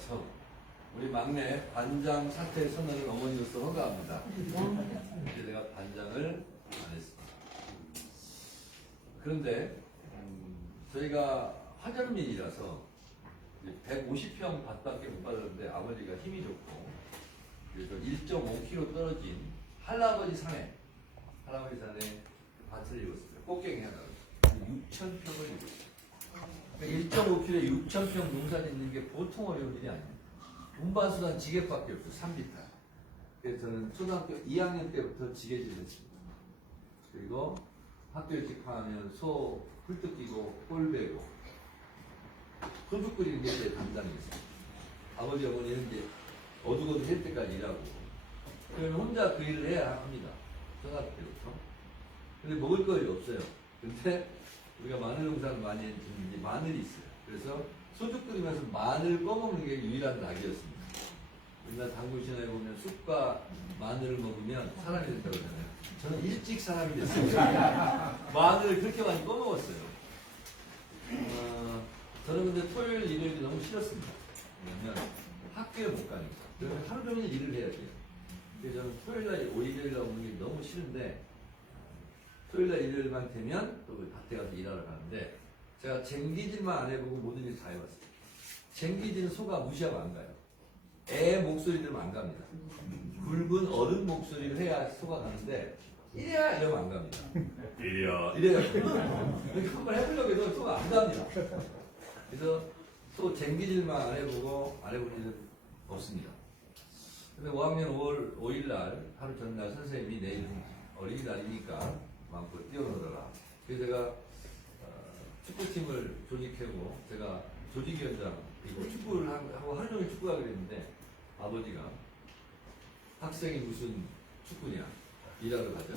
일이라서 우리 막내 반장 사퇴 선언을 어머니로서 허가합니다. 이제 내가 반장을 안 했습니다. 그런데 저희가 화전민이라서 150평 밭밖에 못 받았는데 아버지가 힘이 좋고 그래서 1.5km 떨어진 할아버지 산에 밭을 입었습니다. 꽃갱이 하나 6,000평을 입었어요. 1.5km에 6,000평 농사 짓는 게 보통 어려운 일이 아닙니다. 운반수단 지게밖에 없어요. 3비탈. 그래서 저는 초등학교 2학년 때부터 지게질 했습니다. 그리고 학교 일찍 하면 소 풀뜯 끼고 꼴 베고 소죽 끓이는 게 제 담당이었어요. 아버지 어머니는 이제 어둑어둑할 때까지 일하고 그러면 혼자 그 일을 해야 합니다. 초등학교 때부터. 근데 먹을 거리 없어요. 근데 우리가 마늘 농사를 많이 했는데 마늘이 있어요. 그래서 소죽 끓이면서 마늘 꺼먹는 게 유일한 낙이었습니다. 옛날 단군 신화에 보면 쑥과 마늘을 먹으면 사람이 된다고 하잖아요. 저는 일찍 사람이 됐어요. 마늘을 그렇게 많이 꺼먹었어요. 저는 근데 토요일, 일요일이 너무 싫었습니다. 왜냐면 학교에 못 가니까. 그래서 하루 종일 일을 해야 돼요. 그래서 저는 토요일날, 일요일날 오는 게 너무 싫은데 토요일날, 일요일만 되면 또 밭에 가서 일하러 가는데 제가 쟁기질만 안 해보고 모든 일 다 해봤어요. 쟁기질은 소가 무시하고 안 가요. 애 목소리 들으면 안 갑니다. 굵은 어른 목소리를 해야 소가 가는데 이래야 이러면 안 갑니다. 이래야 이렇게 한번 해보려고 해도 소가 안 갑니다. 그래서 소 쟁기질만 안 해보고 안 해본 일은 없습니다. 근데 5학년 5월 5일날 하루 전날 선생님이 내일은 어린이날이니까 마음껏 뛰어놀아라. 그래서 제가 축구팀을 조직하고 제가 조직위원장이고 축구를 하고 하루 종일 축구하게 됐는데 아버지가 학생이 무슨 축구냐 일하러 가자.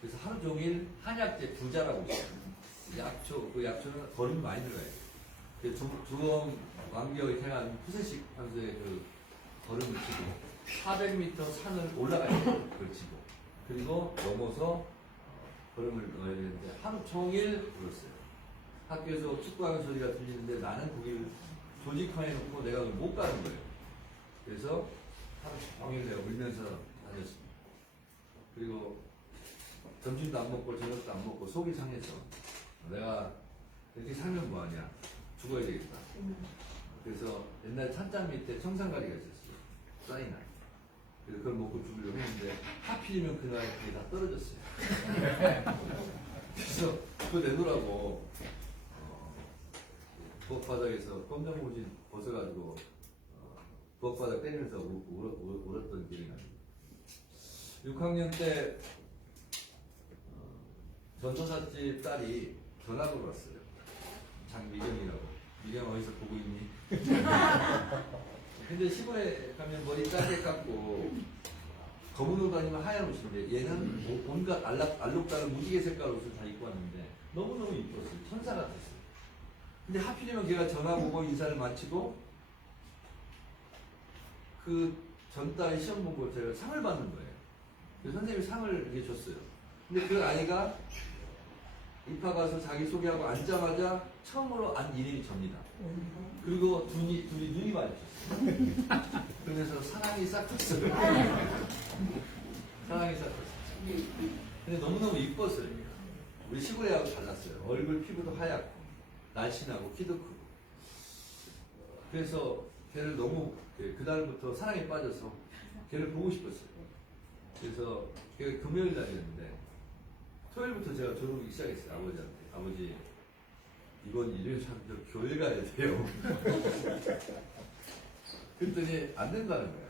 그래서 하루 종일 한약재 부자라고 있어요. 약초, 그 약초는 거름이 많이 들어가요. 조금 완벽히 생각하는 푸세식 선수의 그 걸음을 치고 400m 산을 올라가야 돼요. 그걸 치고 그리고 넘어서 걸음을 넣어야 되는데 하루 종일 울었어요. 학교에서 축구하는 소리가 들리는데 나는 거기를 조직화해 놓고 내가 못 가는 거예요. 그래서 하루 종일 내가 울면서 다녔습니다. 그리고 점심도 안 먹고 저녁도 안 먹고 속이 상해서 내가 이렇게 살면 뭐하냐 죽어야 되겠다. 그래서 옛날 찬장 밑에 청산가리가 있었어요. 사이나. 그래서 그걸 먹고 죽으려고 했는데 하필이면 그날 그게 다 떨어졌어요. 그래서 그거 내놓으라고 부엌바닥에서 검정고지 벗어가지고 부엌바닥 때리면서 울었던 기억이 납니다. 6학년 때 전도사집 딸이 전학으로 왔어요. 장미경이라고. 미경 어디서 보고 있니? 근데 시골에 가면 머리 짧게 깎고 검은 옷 아니면 하얀 옷인데 얘는 온갖 알록달록 무지개 색깔 옷을 다 입고 왔는데 너무너무 이뻤어요. 천사 같았어요. 근데 하필이면 걔가 전화 보고 인사를 마치고 그 전달에 시험 보고 제가 상을 받는 거예요. 그래서 선생님이 상을 이렇게 줬어요. 근데 그 아이가 입학 가서 자기 소개하고 앉자마자 처음으로 안 이름이 접니다. 그리고 둘이 눈이 마주쳤어요. 그러면서 사랑이 싹 텄어요. 사랑이 싹 텄어요. 근데 너무너무 이뻤어요. 우리 시골 애하고 달랐어요. 얼굴 피부도 하얗고 날씬하고 키도 크고. 그래서 걔를 너무 그날부터 사랑에 빠져서 걔를 보고 싶었어요. 그래서 걔가 금요일 날이었는데 토요일부터 제가 전화오기 시작했어요. 아버지한테. 아버지 이번 일요일 저 교회 가야 돼요. 그랬더니 안 된다는 거야.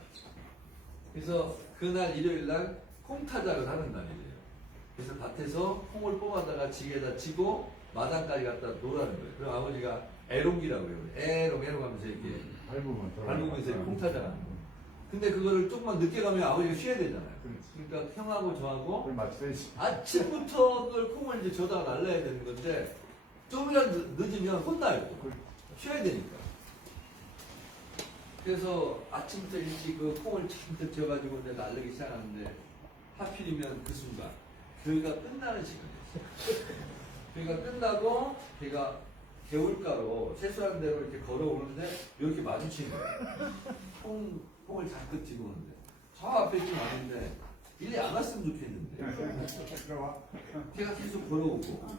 그래서 그날 일요일 날 콩타작을 하는 날이에요. 그래서 밭에서 콩을 뽑아다가 지게에다 치고 마당까지 갖다 놓으라는 거예요. 그럼 아버지가 에롱기라고 해요. 에롱 하면서 이렇게 밟으면서 콩타작 하는 거예요. 근데 그거를 조금만 늦게 가면 아버지가 쉬어야 되잖아요. 그러니까 형하고 저하고 아침부터 그걸 콩을 이제 저다가 날라야 되는 건데 조금이라도 늦으면 혼나요. 쉬어야 되니까. 그래서 아침부터 일찍 그 콩을 잔뜩 쥐어가지고 이제 날르기 시작하는데 하필이면 그 순간 교회가 끝나는 시간이었어요. 교회가 끝나고 걔가 개울가로 세수하는 대로 이렇게 걸어오는데 이렇게 마주치는 거예요. 콩을 잔뜩 쥐고 오는데 저 앞에 좀 왔는데 일리 안 갔으면 좋겠는데 걔가 계속 걸어오고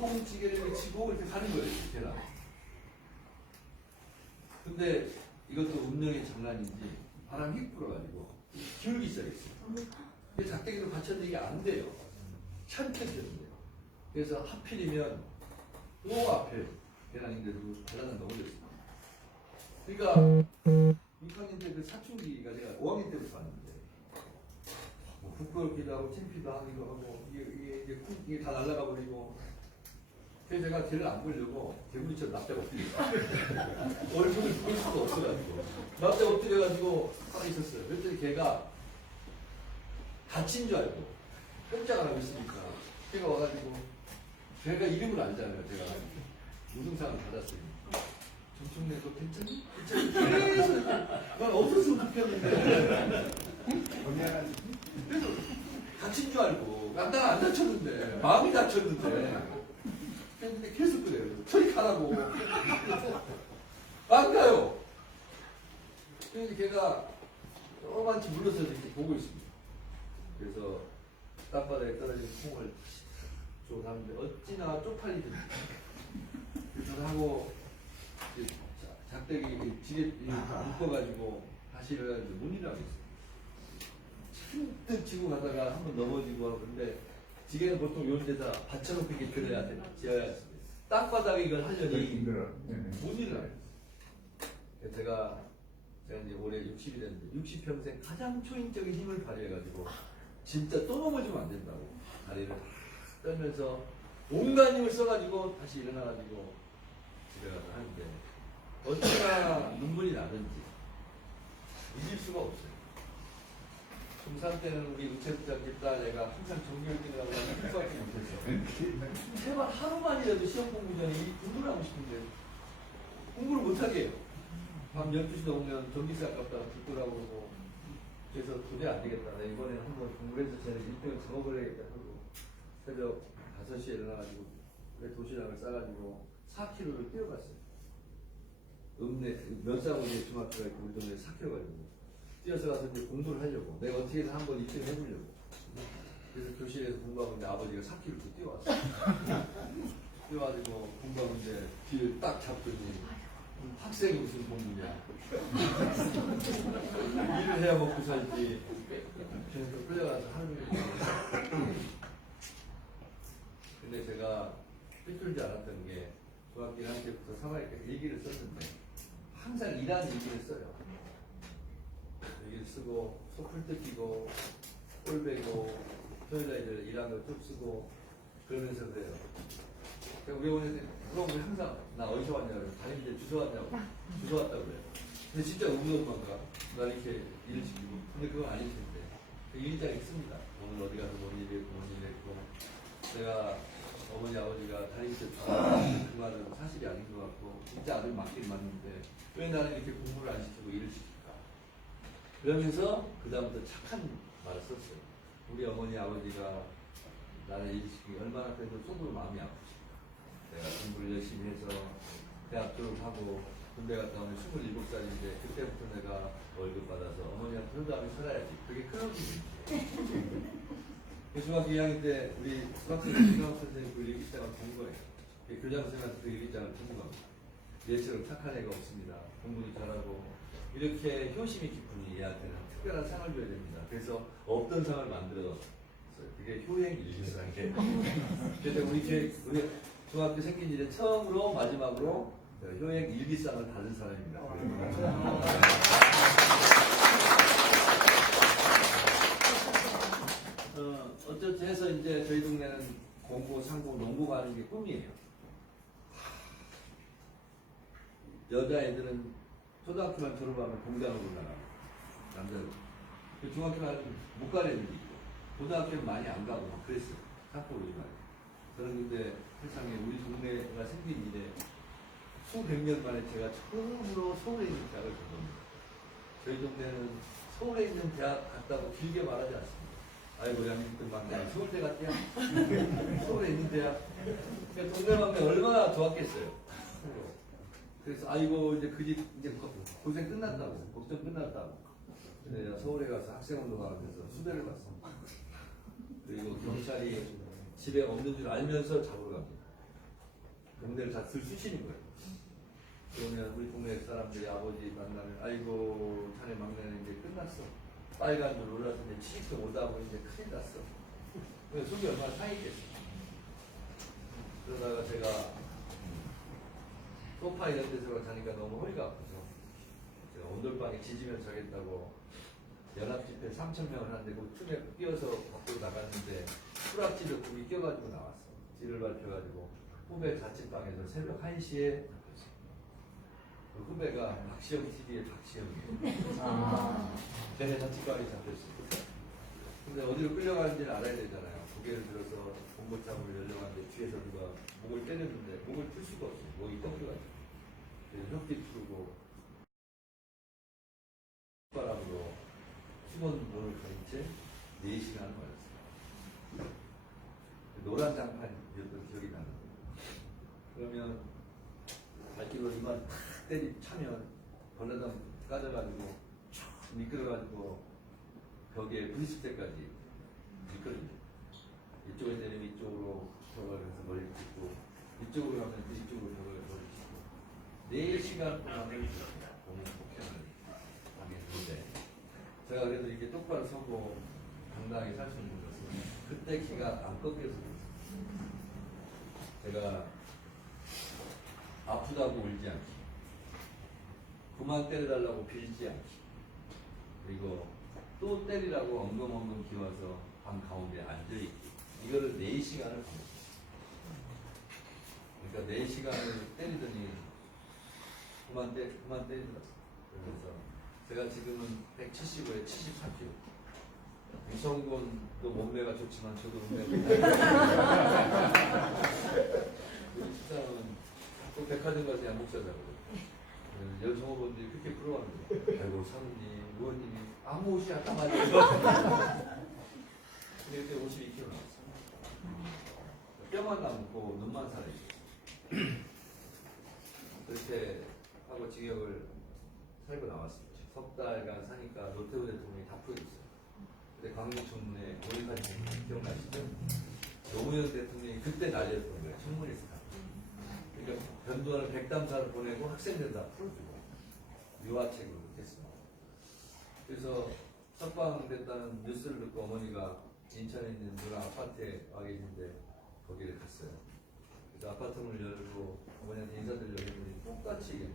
콩찌개를 치고 이렇게 가는 거예요. 걔랑. 근데 이것도 운명의 장난인지 바람이 휙 불어가지고 기울기 시작했어요. 근데 작대기로 받쳤는데 이게 안 돼요. 찬뜻했는데. 그래서 하필이면 또 앞에 배낭인데도 바다가 넘어졌어요. 그러니까 6학년 때 그 사춘기가 제가 5학년 때부터 왔는데 뭐 부끄럽기도 하고 창피도 하기도 하고 이게 다 날아가 버리고 그래서 제가 걔를 안 보려고 개구리처럼 납작 엎드렸어요. 얼굴을 볼 수가 없어가지고 납작 엎드려가지고 하고 있었어요. 그랬더니 걔가 다친 줄 알고 꼼짝 안 하고 있으니까 걔가 와가지고 걔가 이름을 알잖아요. 제가 우승상을 받았어요. 정청래 너 괜찮니? 괜찮니? 계속 난 없었으면 좋겠는데 그래서 다친 줄 알고 난 안 다쳤는데 마음이 다쳤는데 근데 계속 그래요. 저리 가라고 안 가요. 그래서 걔가 조그만치 물러서 이렇게 보고 있습니다. 그래서 땅바닥에 떨어진 콩을 줘 가는데 어찌나 쪽팔리든지 그래서 하고 작대기 지게 묶어가지고 다시 일어나는데 문이라고 있어요. 잔뜩 치고 가다가 한번 넘어지고 하는데 지게는 보통 이런 데다 받쳐놓고 이렇게 들어야 돼. 지어야 돼. 땅바닥에 이걸 하려니 문이를 안 해요. 제가 이제 올해 60이 됐는데 60평생 가장 초인적인 힘을 발휘해가지고 진짜 또 넘어지면 안 된다고 다리를 떨면서 온갖 힘을 써가지고 다시 일어나가지고 집에 가서 하는데 어찌나 눈물이 나는지 잊을 수가 없어요. 중3 때는 우리 우체부장 집딸 애가 항상 정규일등이라고 하면 공부하지 못했어. 제발 하루만이라도 시험 공부 전에 이 공부를 하고 싶은데 공부를 못하게 해요. 밤 12시 넘으면 전기세 아깝다고 죽더라고 그러고 그래서 도저히 안 되겠다. 나 이번에는 한번 공부를 해서 쟤는 1등을 적어버려야겠다 하고 새벽 5시에 일어나가지고 도시락을 싸가지고 4km를 뛰어갔어요. 면사무소에 중학교가 있고 우리 동네에 4km 가지고 뛰어서 가서 이제 공부를 하려고 내가 어떻게든 한번 2등 해보려고 그래서 교실에서 공부하고 있는데 아버지가 4km 또 뛰어왔어요. 뛰어가지고 공부하고 이제 뒤를 딱 잡더니 학생이 무슨 공부냐 일을 해야 먹고 살지 그래서 끌려가서 하는 거예요. 근데 제가 삐뚤지 않았던 게 중학교 1학년 때부터 3학년까지 일기를 썼는데 항상 일하는 일기를 써요. 일기를 쓰고 소풀 뜯기고 꼴배고 토요일날 일하는 걸 쭉 쓰고 그러면서 그래요. 우리 어머니한테 물어보면 항상 나 어디서 왔냐고 다니는데 주소 왔냐고 주소 왔다고 그래요. 근데 진짜 우리 엄마가 나 이렇게 일을 시키고 근데 그건 아닐 텐데 일장이 있습니다. 오늘 어디 가서 뭔 일이 했고 뭔 일이 했고 내가 어머니 아버지가 다니실 때 그 말은 사실이 아닌 것 같고 진짜 아들 맞긴 맞는데 왜 나는 이렇게 공부를 안 시키고 일을 시킬까 그러면서 그 다음부터 착한 말을 썼어요. 우리 어머니 아버지가 나를 일 시키기 얼마나 그래도 속으로 마음이 아프실까. 내가 공부를 열심히 해서 대학 졸업하고 군대 갔다 오면 27살인데 그때부터 내가 월급 받아서 어머니한테 효도하며 살아야지. 그게 큰 어머니지. 중학교 2학년 때 우리 수학선생님 그 일기장을 본 거예요. 교장선생님한테 그 일기장을 본 겁니다. 얘처럼 착한 애가 없습니다. 공부도 잘하고 이렇게 효심이 깊은 얘한테는 특별한 상을 줘야 됩니다. 그래서 없던 상을 만들었어요. 그게 효행 일기상이에요. 그래서 우리 중학교 생긴 이래 처음으로 마지막으로 효행 일기상을 받은 사람입니다. 어쩌지 해서 이제 저희 동네는 공고, 상고, 농고 가는 게 꿈이에요. 여자애들은 초등학교만 졸업하면 공장으로 나가고 남자들 중학교만 못 가는 애들이 있고 고등학교는 많이 안 가고 막 그랬어요. 상고로 말이에요. 저는 근데 세상에 우리 동네가 생긴 이래 수백 년 만에 제가 처음으로 서울에 있는 대학을 간 겁니다. 저희 동네는 서울에 있는 대학 갔다고 길게 말하지 않습니다. 아이고 양님들 막내 서울대 갔대요. 서울에 있는 대학. 동네 막내 얼마나 좋았겠어요. 서로. 그래서 아이고 이제 그 집 이제 고생 끝났다고, 걱정 끝났다고. 근데 서울에 가서 학생운동하면서 수배를 갔어. 그리고 경찰이 집에 없는 줄 알면서 잡으러 갑니다. 동네를 다 들쑤시는 거예요. 그러면 우리 동네 사람들이 아버지 만나면 아이고 자네 막내는 이제 끝났어. 빨간 줄 올랐는데 취직도 못하고 이제 큰일 났어. 그래서 속이 얼마나 상했겠어. 그러다가 제가 소파 이런 데서 자니까 너무 허리가 아파서 제가 온돌방에 지지면 자겠다고 연합집회 3,000명을 하는데 그 틈에 끼어서 밖으로 나갔는데 수락지를 거기 껴가지고 나왔어. 지를 밟혀가지고 후배 자취방에서 새벽 1시에 그 후배가 박시영 TV의 박시영이에요. 걔네 자취방에 잡혔어요. 근데 어디로 끌려가는지는 알아야 되잖아요. 고개를 들어서 공고창으로 열려가는데 뒤에서 누가 목을 때렸는데 목을 풀 수가 없어요. 목이 꺾여가지고. 그래서 혁기 풀고 바람으로 수건 문을 가린 채 4시간 걸렸어요. 노란 장판이었던 기억이 나는 거예요. 그러면 발길로 이만 탁 차면 벌레당 까져가지고 촥 미끄러가지고 벽에 부딪힐 때까지 미끄러집니다. 이쪽에 내리면 이쪽으로 들어가면서 머리를 짚고 이쪽으로 가면 이쪽으로 머리를 짚고 4시간 동안을 공연 폭행을 하게 되는데 제가 그래도 이렇게 똑바로 서고 당당하게 살 수 있는 것은 그때 기가 안 꺾여서 그랬어요. 제가 아프다고 울지 않기, 그만 때려달라고 빌지 않기, 그리고 또 때리라고 엉금엉금 기와서 방 가운데 앉아있기, 이거를 4시간을 반복했어요. 그러니까 4시간을 때리더니 그만 때리더라고요. 그래서 제가 지금은 175에 73kg. 이성곤도 몸매가 좋지만 저도 몸매가 우리 집사람은 또 백화점 가서 양복 사자고 여성분들이 그렇게 부러워합니다. 아이고 사모님, 의원님이 아무 옷이 안 남아요. 근데 그때 52kg 나왔어요. 뼈만 남고 눈만 살아있어요. 그렇게 하고 징역을 살고 나왔습니다. 석 달간 사니까 노태우 대통령이 다 풀어줬어요. 근데 광주청문회 오해까지 기억나시죠? 노무현 대통령이 그때 날렸던 거예요. 청문회에서. 그러니까 변두환을 백담사를 보내고 학생들 다 풀어주고 유아책으로 했습니다. 그래서 석방됐다는 뉴스를 듣고 어머니가 인천에 있는 누나 아파트에 와 계신데 거기를 갔어요. 그래서 아파트 문을 열고 어머니한테 인사드리려고 했더니 똑같이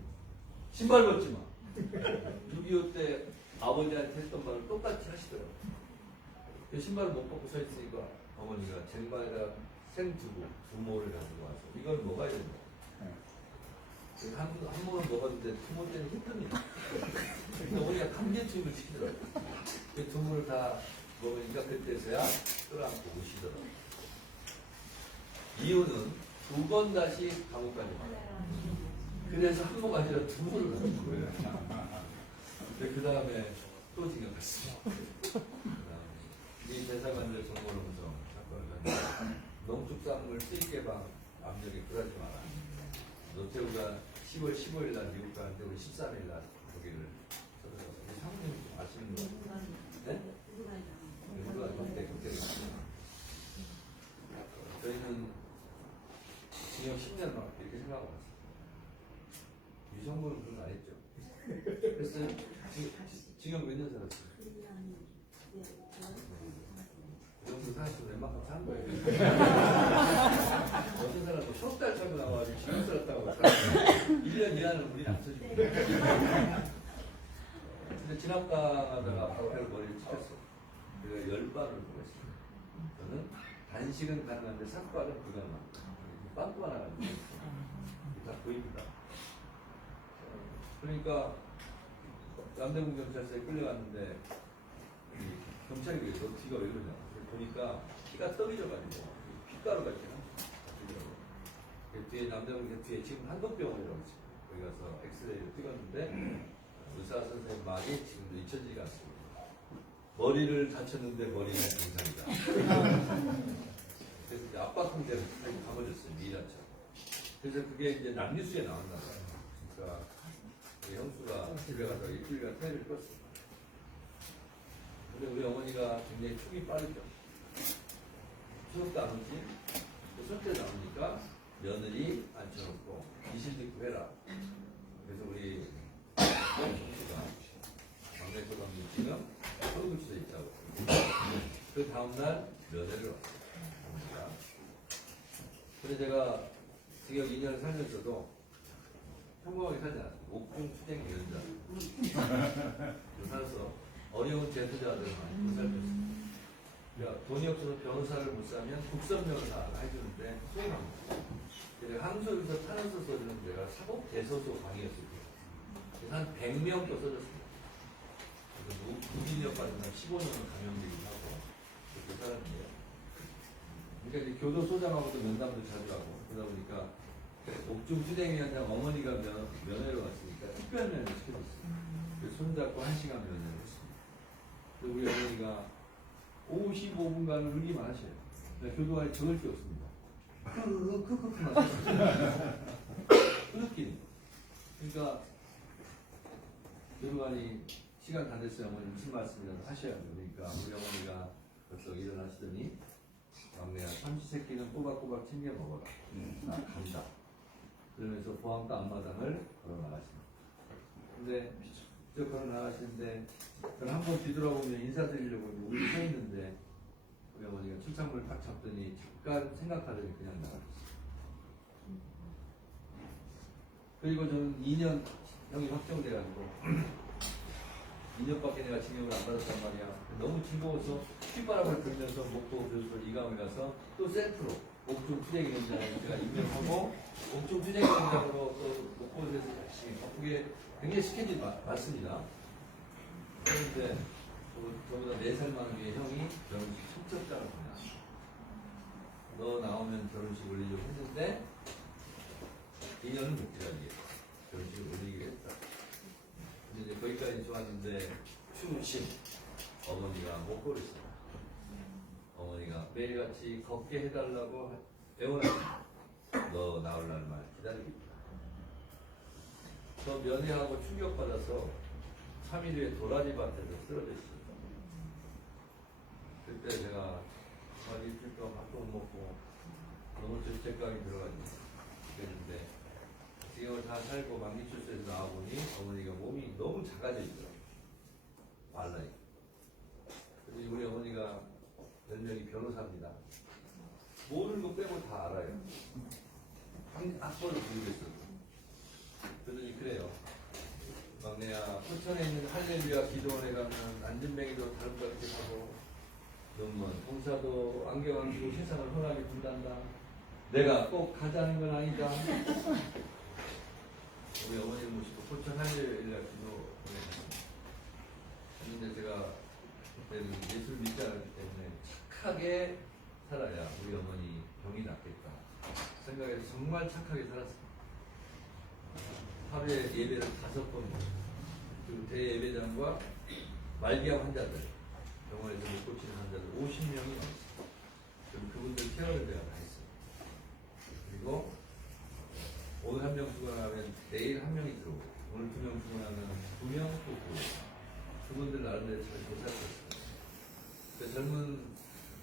신발 벗지 마. 6.25 때 아버지한테 했던 말을 똑같이 하시더라고요. 신발을 못 벗고 서 있으니까 어머니가 쟁반에다 생두부, 두모를 가지고 와서 이걸 먹어야 된다. 한 모금 먹었는데 두 모 때는 힘듭니다. 그래서 어머니가 감개투입을 시키더라고요. 그 두모를 다 먹으니까 그때서야 끌어안고 우시더라고요. 이유는 2번 다시 감옥 가지 말아요. 그래서 한 번 아니라 2번을 가는 거예요. 그 다음에 또 징역했습니다. 이 대사관들 정보를 분석 사건을 가지고 농축산물 수입 개방 압력에 굴하지 마라. 노태우가 10월 15일 날 미국 가는데 우리 13일 날 거기를 찾아가서 사모님이 좀 아시는 거 같아요. 네? 누가 그때 저희는 징역 10년 막 이렇게 생각하고 왔어요. 유성군은 그건 안 했죠. 그래서 징역 몇 년 살았어요? 그 정도 사실 웬만큼 산 거예요. 어떤 사람도 석 달 살고 나와가지고 징역 살았다고 1년 이하는 우리는 안 써주고. 근데 진압당하다가 바로 머리를 찍혔어요. 그래서 열반을 보냈어요. 저는 단식은 가능한데 삭발은 불가능합니다. 빵꾸 하나 가지고 다 보입니다. 그러니까 남대문 경찰서에 끌려갔는데 경찰이 왜 너 뒤가 왜 그러냐 보니까 피가 떠밀어가지고 핏가루가 있잖아. 뒤에 남대문 뒤에 지금 한동병원이라고 있어요. 거기 가서 엑스레이를 찍었는데 의사 선생님 말이 지금도 잊혀지지가 않습니다. 머리를 다쳤는데 머리는 정상이다. 그래서 이제 압박 상태로 감아줬어요. 미라처럼. 그래서 그게 이제 남뉴스에 나왔나 봐요. 그러니까 우리 형수가 집에 가서 일주일간 테레비를 껐어요. 근데 우리 어머니가 굉장히 축이 빠르죠. 수업도 안 오지? 수업때 나오니까 며느리 앉혀놓고 이실 듣고 해라. 그래서 우리 형수가 막내 소방님 지금 서울구치소에 있다고. 그 다음날 면회를 왔어요. 근데 제가 지금 2년을 살면서도 평범하게 살지 않았어요. 옥중 투쟁 위원장. 살아서 어려운 재수자들을 많이 보살폈어요. 그러니까 돈이 없어서 변호사를 못 사면 국선 변호사를 해주는데 수행합니다. 항소에서 탄원서 써주는 데가 사법 대소소 방이었을 거예요. 그래서 한 100명도 써줬습니다. 그래서 무기력 받으면 15년을 감형되기도 하고 그렇게 살았는데요. 그러니까 이제 교도소장하고도 면담도 자주 하고 그러다 보니까 옥중 투쟁위원장 어머니가 면회를 왔으니까 특별 면회를 시켜줬어요. 그래서 손잡고 1시간 면회를 했습니다. 그리고 우리 어머니가 55분간을 울기만 하셔요. 교도관이 적을 게 없습니다. 크크크크만 흐느끼는. 그러니까 교도관이 시간 다 됐어요. 어머니 무슨 말씀이라도 하셔야 돼요. 그러니까 우리 어머니가 벌써 일어나시더니 막내야 삼시세끼는 꼬박꼬박 챙겨 먹어라. 나 간다. 그러면서 보안과 앞마당을 걸어 나가십니다. 근데 저 걸어 나가시는데 저는 한번 뒤돌아보면 인사드리려고 우리 서 있는데 우리 어머니가 출창문을 딱 잡더니 잠깐 생각하더니 그냥 나가셨어요. 그리고 저는 2년 형이 확정돼가지고 2년밖에 내가 징역을 안 받았단 말이야. 너무 즐거워서 휘바람을 불면서 목포 교수로 이감을 가서 또 셀프로 옥중 투쟁위원장을 제가 임명하고 옥중 투쟁위원장으로 또 목포에서 열심히 바쁘게 굉장히 스케줄이 많습니다. 그런데 저보다 4살 많은 게 형이 결혼식 척척자를 보냐. 너 나오면 결혼식 올리려고 했는데 2년은 못 기다리겠다. 결혼식을 올리기로 했다. 근데 이제 거기까지 좋았는데 추우심 어머니가 못 고르시다. 어머니가 매일같이 걷게 해달라고 애원하시다. 너 나올 날만 기다리겠다. 저 면회하고 충격받아서 3일 후에 도라지밭에서 쓰러졌어요. 그때 제가 일주일 동안 밥도 못 먹고 너무 죄책감이 들어가지고 그랬는데 지금은 다 살고 만기출소에서 나와보니 어머니가 몸이 너무 작아져 있더라고요. 말라니까. 그래서 우리 어머니가 별명이 변호사입니다. 모르는 거 빼고 다 알아요. 학벌을 부르겠어요. 그러더니 그래요. 막내야, 포천에 있는 할렐루야 기도원에 가면 안전뱅이도 다름잡게 하고 넌 봉사도 안경 안 끼고 세상을 훤하게 본단다. 내가 꼭 가자는 건 아니다. 우리 어머니를 모시고 포천 할렐루야 기도원에 갔습니다. 근데 제가 그때는 예술 믿지 않았기 때문에 착하게 살아야 우리 어머니 병이 낫겠다 생각해서 정말 착하게 살았습니다. 하루에 예배를 5번 그리고 대예배장과 말기암 환자들 병원에서 못 고치는 환자들 50명이 왔어요. 그럼 그분들 케어를 내가 다 했어요. 그리고 오늘 1명 죽어나가면 내일 1명이 들어오고 오늘 2명 죽어나가면 2명 또 들어오고 그분들 나름대로 잘 보살폈어요. 그 젊은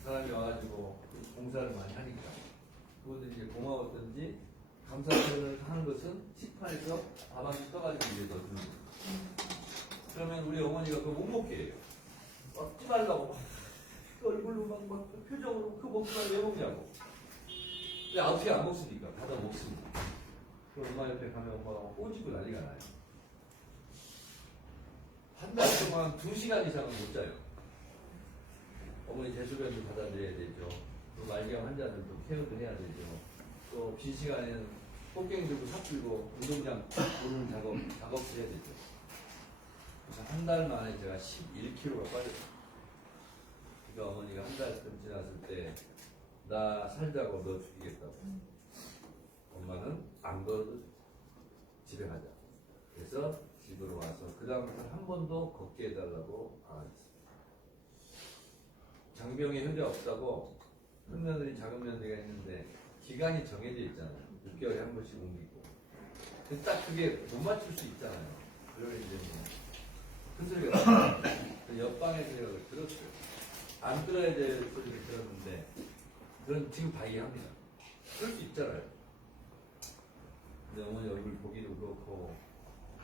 사람이 와가지고 봉사를 많이 하니까 그분들이 이제 고마웠던지 감사 표현을 하는 것은 식판에서 밥 한 술 떠가지고 이제 넣어주는 거예요. 그러면 우리 어머니가 그거 못 먹게 해요. 먹지 말라고 막 얼굴로 막 표정으로 그 먹지만 왜 먹냐고. 근데 어떻게 안 먹습니까? 다 먹습니다. 그럼 엄마 옆에 가면 엄마가 꼬집고 난리가 나요. 한 달 동안 2시간 이상은 못 자요. 어머니 대소변도 받아내야 되죠. 또 말기암 환자들도 케어도 해야 되죠. 또 빈 시간에는 꽃갱이 들고 삽 들고 운동장 오르는 작업도 해야 되죠. 그래서 한 달 만에 제가 11kg가 빠졌어요. 그러니까 어머니가 한 달쯤 지났을 때 나 살자고 너 죽이겠다고. 엄마는 안 걸어도 집에 가자. 그래서 집으로 와서 그 다음부터 한 번도 걷게 해달라고 안 했어요. 장병이 현재 없다고 큰 며느리 작은 며느리가 있는데 기간이 정해져 있잖아요. 6개월에 한 번씩 옮기고. 근데 딱 그게 못 맞출 수 있잖아요. 그러면 이제 큰 소리가 나요. 옆방에서 제가 들었어요. 안 들어야 될 소리를 들었는데, 그런 지금 발휘합니다. 그럴 수 있잖아요. 근데 어머니 얼굴 보기도 그렇고,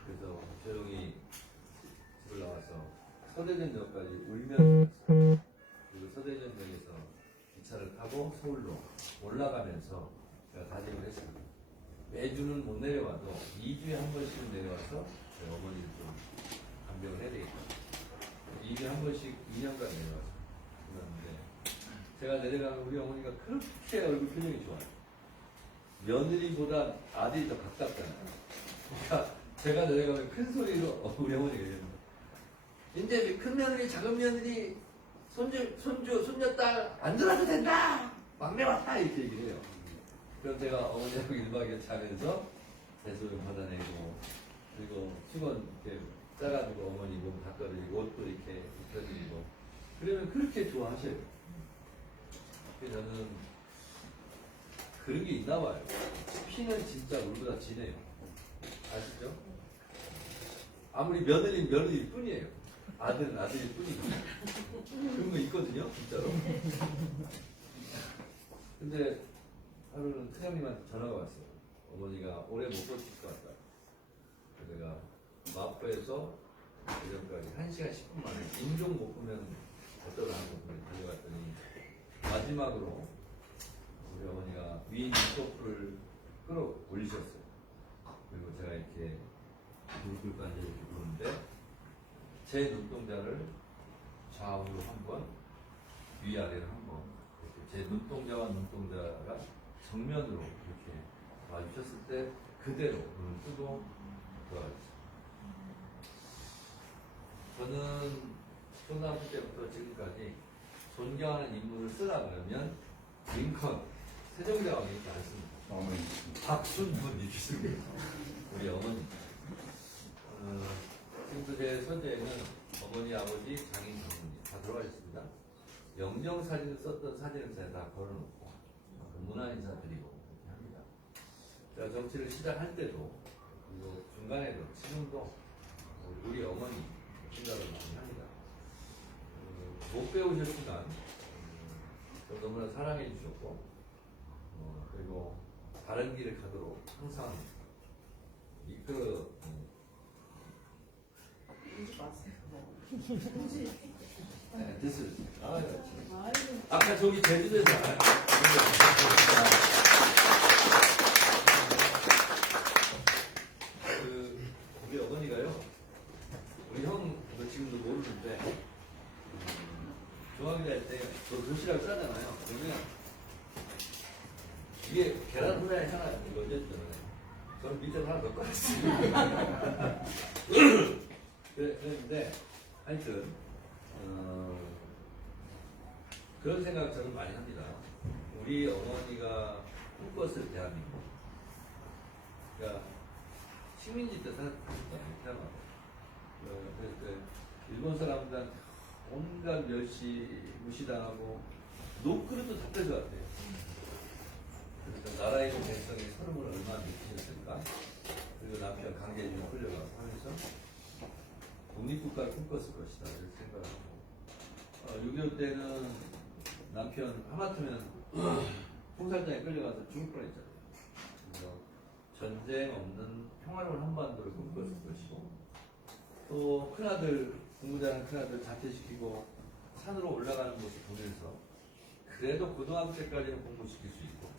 그래서 조용히 집을 나와서 서대전역까지 울면서 갔어요. 그리고 서대전역에서 기차를 타고 서울로 올라가면서 제가 다짐을 했습니다. 매주는 못 내려와도 2주에 한 번씩은 내려와서 저희 어머니를 좀 간병을 해야 되겠다. 2주에 한 번씩 2년간 내려와서 그러는데, 제가 내려가면 우리 어머니가 그렇게 얼굴 표정이 좋아요. 며느리보다 아들이 더 가깝잖아요. 그러니까 제가 내려가면 큰 소리로 우리 어머니가 이러는 이제 큰 며느리, 작은 며느리, 손주, 손녀딸 안 들어도 된다! 막내 왔다! 이렇게 얘기를 해요. 그럼 제가 어머니하고 1박 2일 자면서 대소변 받아내고, 그리고 수건 이렇게 짜가지고 어머니 몸 닦아드리고, 옷도 이렇게 입혀드리고, 그러면 그렇게 좋아하셔요. 그래서 저는 그런 게 있나 봐요. 피는 진짜 물보다 진해요. 아시죠? 아무리 며느리는 며느리 뿐이에요. 아들은 아들일 뿐이고. 그런 거 있거든요, 진짜로. 근데 하루는 큰형님한테 전화가 왔어요. 어머니가 오래 못 버틸 것 같다. 그래서 내가 마포에서 대전까지 1시간 10분 만에 인종 못 보면 어쩌나 하고 달려갔더니 마지막으로 우리 어머니가 위인 스토프를 끌어 올리셨어요. 그리고 제가 이렇게 눈굴까지 이렇게 보는데 제 눈동자를 좌우로 한 번, 위아래로 한 번, 제 눈동자와 눈동자가 정면으로 이렇게 마주쳤을 때 그대로 눈을 뜨고 돌아가셨어요. 저는 초등학교 때부터 지금까지 존경하는 인물을 쓰라 그러면 링컨, 세종대왕 이렇게 안 씁니다. 박순분 이렇게 씁니다. 우리 어머니. 지금도 제 손재에는 어머니, 아버지, 장인, 장모님 다 들어가셨습니다. 영정사진을 썼던 사진을 제가 다 걸어놓고 문화인사 드리고 이렇게 합니다. 제가 정치를 시작할 때도 그리고 중간에도 지금도 우리 어머니 생각을 많이 합니다. 못 배우셨지만 너무나 사랑해 주셨고 그리고 바른 길을 가도록 항상 이끌어 네, 됐습니다. 아까 저기 제주도에서 우리 어머니가요, 우리 형 지금도 모르는데 중학교 다닐 때 도시락 싸잖아요. 그러면 이게 계란 후라이 하나 얹었잖아요. 저는 밑에 하나 더 꺼냈어요. 그랬는데 하여튼 그런 생각 저는 많이 합니다. 우리 어머니가 꿈꿨을 대한민국, 그러니까 식민지 때 사셨잖아요. 태어나고. 그래서 그 일본 사람들한테 온갖 멸시 무시당하고 노크루도 다 뺏어왔대요. 그래서 나라에 있는 백성이 서름을 얼마나 느끼셨을까. 그리고 남편 강제징용 끌려가고 하면서 독립국가를 꿈꿨을 것이다 이렇게 생각을 하고 6.25 때는 남편 하마터면 풍살장에 끌려가서 죽을 뻔했잖아요. 그래서 전쟁 없는 평화로운 한반도를 꿈꿨을 것이고 또 큰아들 공부 잘하는 큰아들 자퇴시키고 산으로 올라가는 모습 보면서 그래도 고등학교 때까지는 공부시킬 수 있고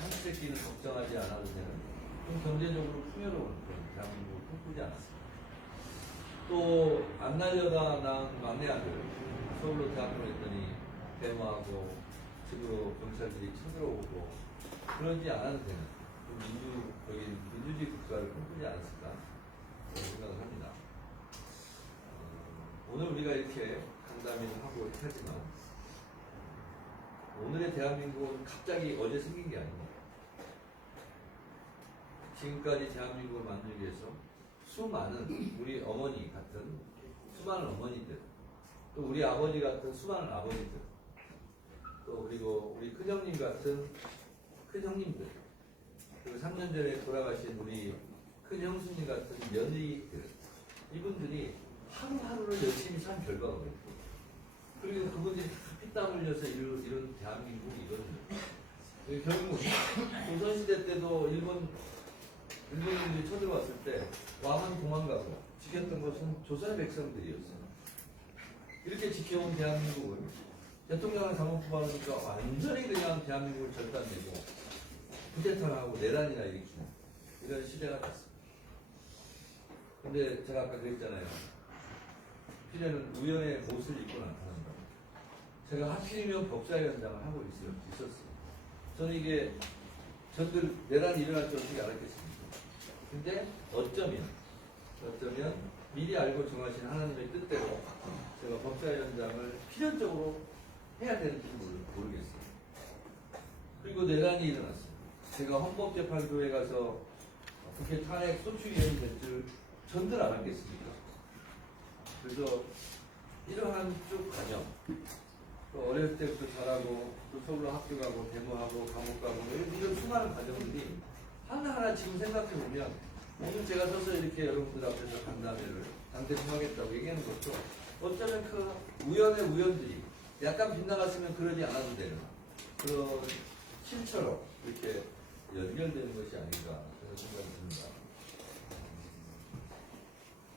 30세끼는 걱정하지 않아도 되는 좀 경제적으로 풍요로운 그런 대한민국을 꿈꾸지 않았습니다. 또 안 날려다 낳은 막내 아들 서울로 대학교를 했더니 데모하고 집으로 경찰들이 쳐들어오고 그러지 않아도 되는 좀 민주적인 민주주의 국가를 꿈꾸지 않았을까 그런 생각을 합니다. 오늘 우리가 이렇게 간담회를 하고 이렇게 하지만 오늘의 대한민국은 갑자기 어제 생긴 게 아닙니다. 지금까지 대한민국을 만들기 위해서 수많은 우리 어머니 같은 수많은 어머니들, 또 우리 아버지 같은 수많은 아버지들, 또 그리고 우리 큰형님 같은 큰형님들, 그리고 3년 전에 돌아가신 우리 큰 형수님 같은 며느리들, 이분들이 하루하루를 열심히 산 결과거든요. 그리고 그분들이 피땀 흘려서 이런 대한민국이 이거든요. 결국 조선시대 때도 일본인들이 쳐들어왔을 때 왕은 도망가고 지켰던 것은 조선의 백성들이었어요. 이렇게 지켜온 대한민국을 대통령을 잘못 뽑아놓으니까 완전히 그냥 대한민국을 절단내고 쿠데타하고 내란이나 일으키는 이런 시대가 됐습니다. 근데 제가 아까 그랬잖아요. 피레는 우연의 옷을 입고 나타난다. 제가 하필이면 법사위원장을 하고 있었어요. 저는 이게 전들 내란이 일어날 줄 어떻게 알았겠습니까? 근데 어쩌면 미리 알고 정하신 하나님의 뜻대로 제가 법사위원장을 필연적으로 해야 되는지 모르겠어요. 그리고 내란이 일어났어요. 제가 헌법재판소에 가서 국회 탄핵 소추위원이 될 줄 전들 알았겠습니까? 그래서 이러한 쭉 과정, 또 어렸을 때부터 자라고 또 서울로 학교 가고 데모하고 감옥 가고 이런 수많은 과정들이 하나하나 지금 생각해보면 오늘 제가 서서 이렇게 여러분들 앞에서 간담회를 당대표하겠다고 얘기하는 것도 어쩌면 그 우연의 우연들이 약간 빗나갔으면 그러지 않아도 되는 그런 실처럼 이렇게 연결되는 것이 아닌가 그런 생각이 듭니다.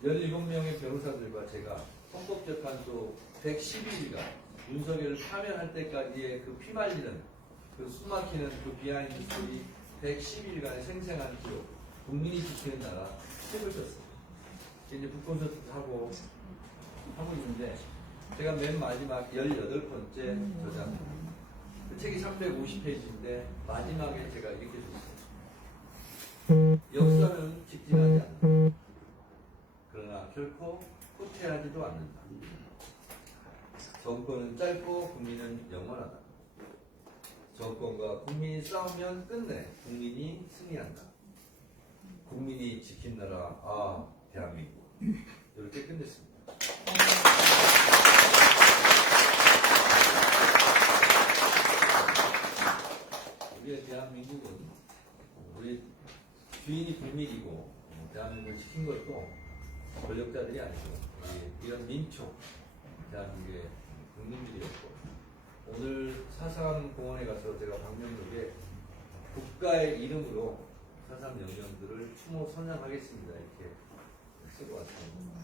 17명의 변호사들과 제가 헌법재판소 112일간 윤석열을 파면할 때까지의 그 피말리는 그 숨막히는 그 비하인드 스토리 112일간의 생생한 기록, 국민이 지키는 나라 책을 썼습니다. 이제 북콘서트도 하고 있는데 제가 맨 마지막 18번째 저자입니다. 그 책이 350페이지인데 마지막에 제가 이렇게 줬어요. 역사는 직진하지 않는다. 그러나 결코 후퇴하지도 않는다. 정권은 짧고 국민은 영원하다. 정권과 국민이 싸우면 끝내 국민이 승리한다. 국민이 지킨 나라, 대한민국. 이렇게 끝냈습니다. 우리의 대한민국은 우리 주인이 국민이고 대한민국을 지킨 것도 권력자들이 아니고 이런 민족, 대한민국의 국민들이었고 오늘 사삼공원에 가서 제가 방명록에 국가의 이름으로 사삼영령들을 추모 선양하겠습니다. 이렇게 쓰고 왔습니다.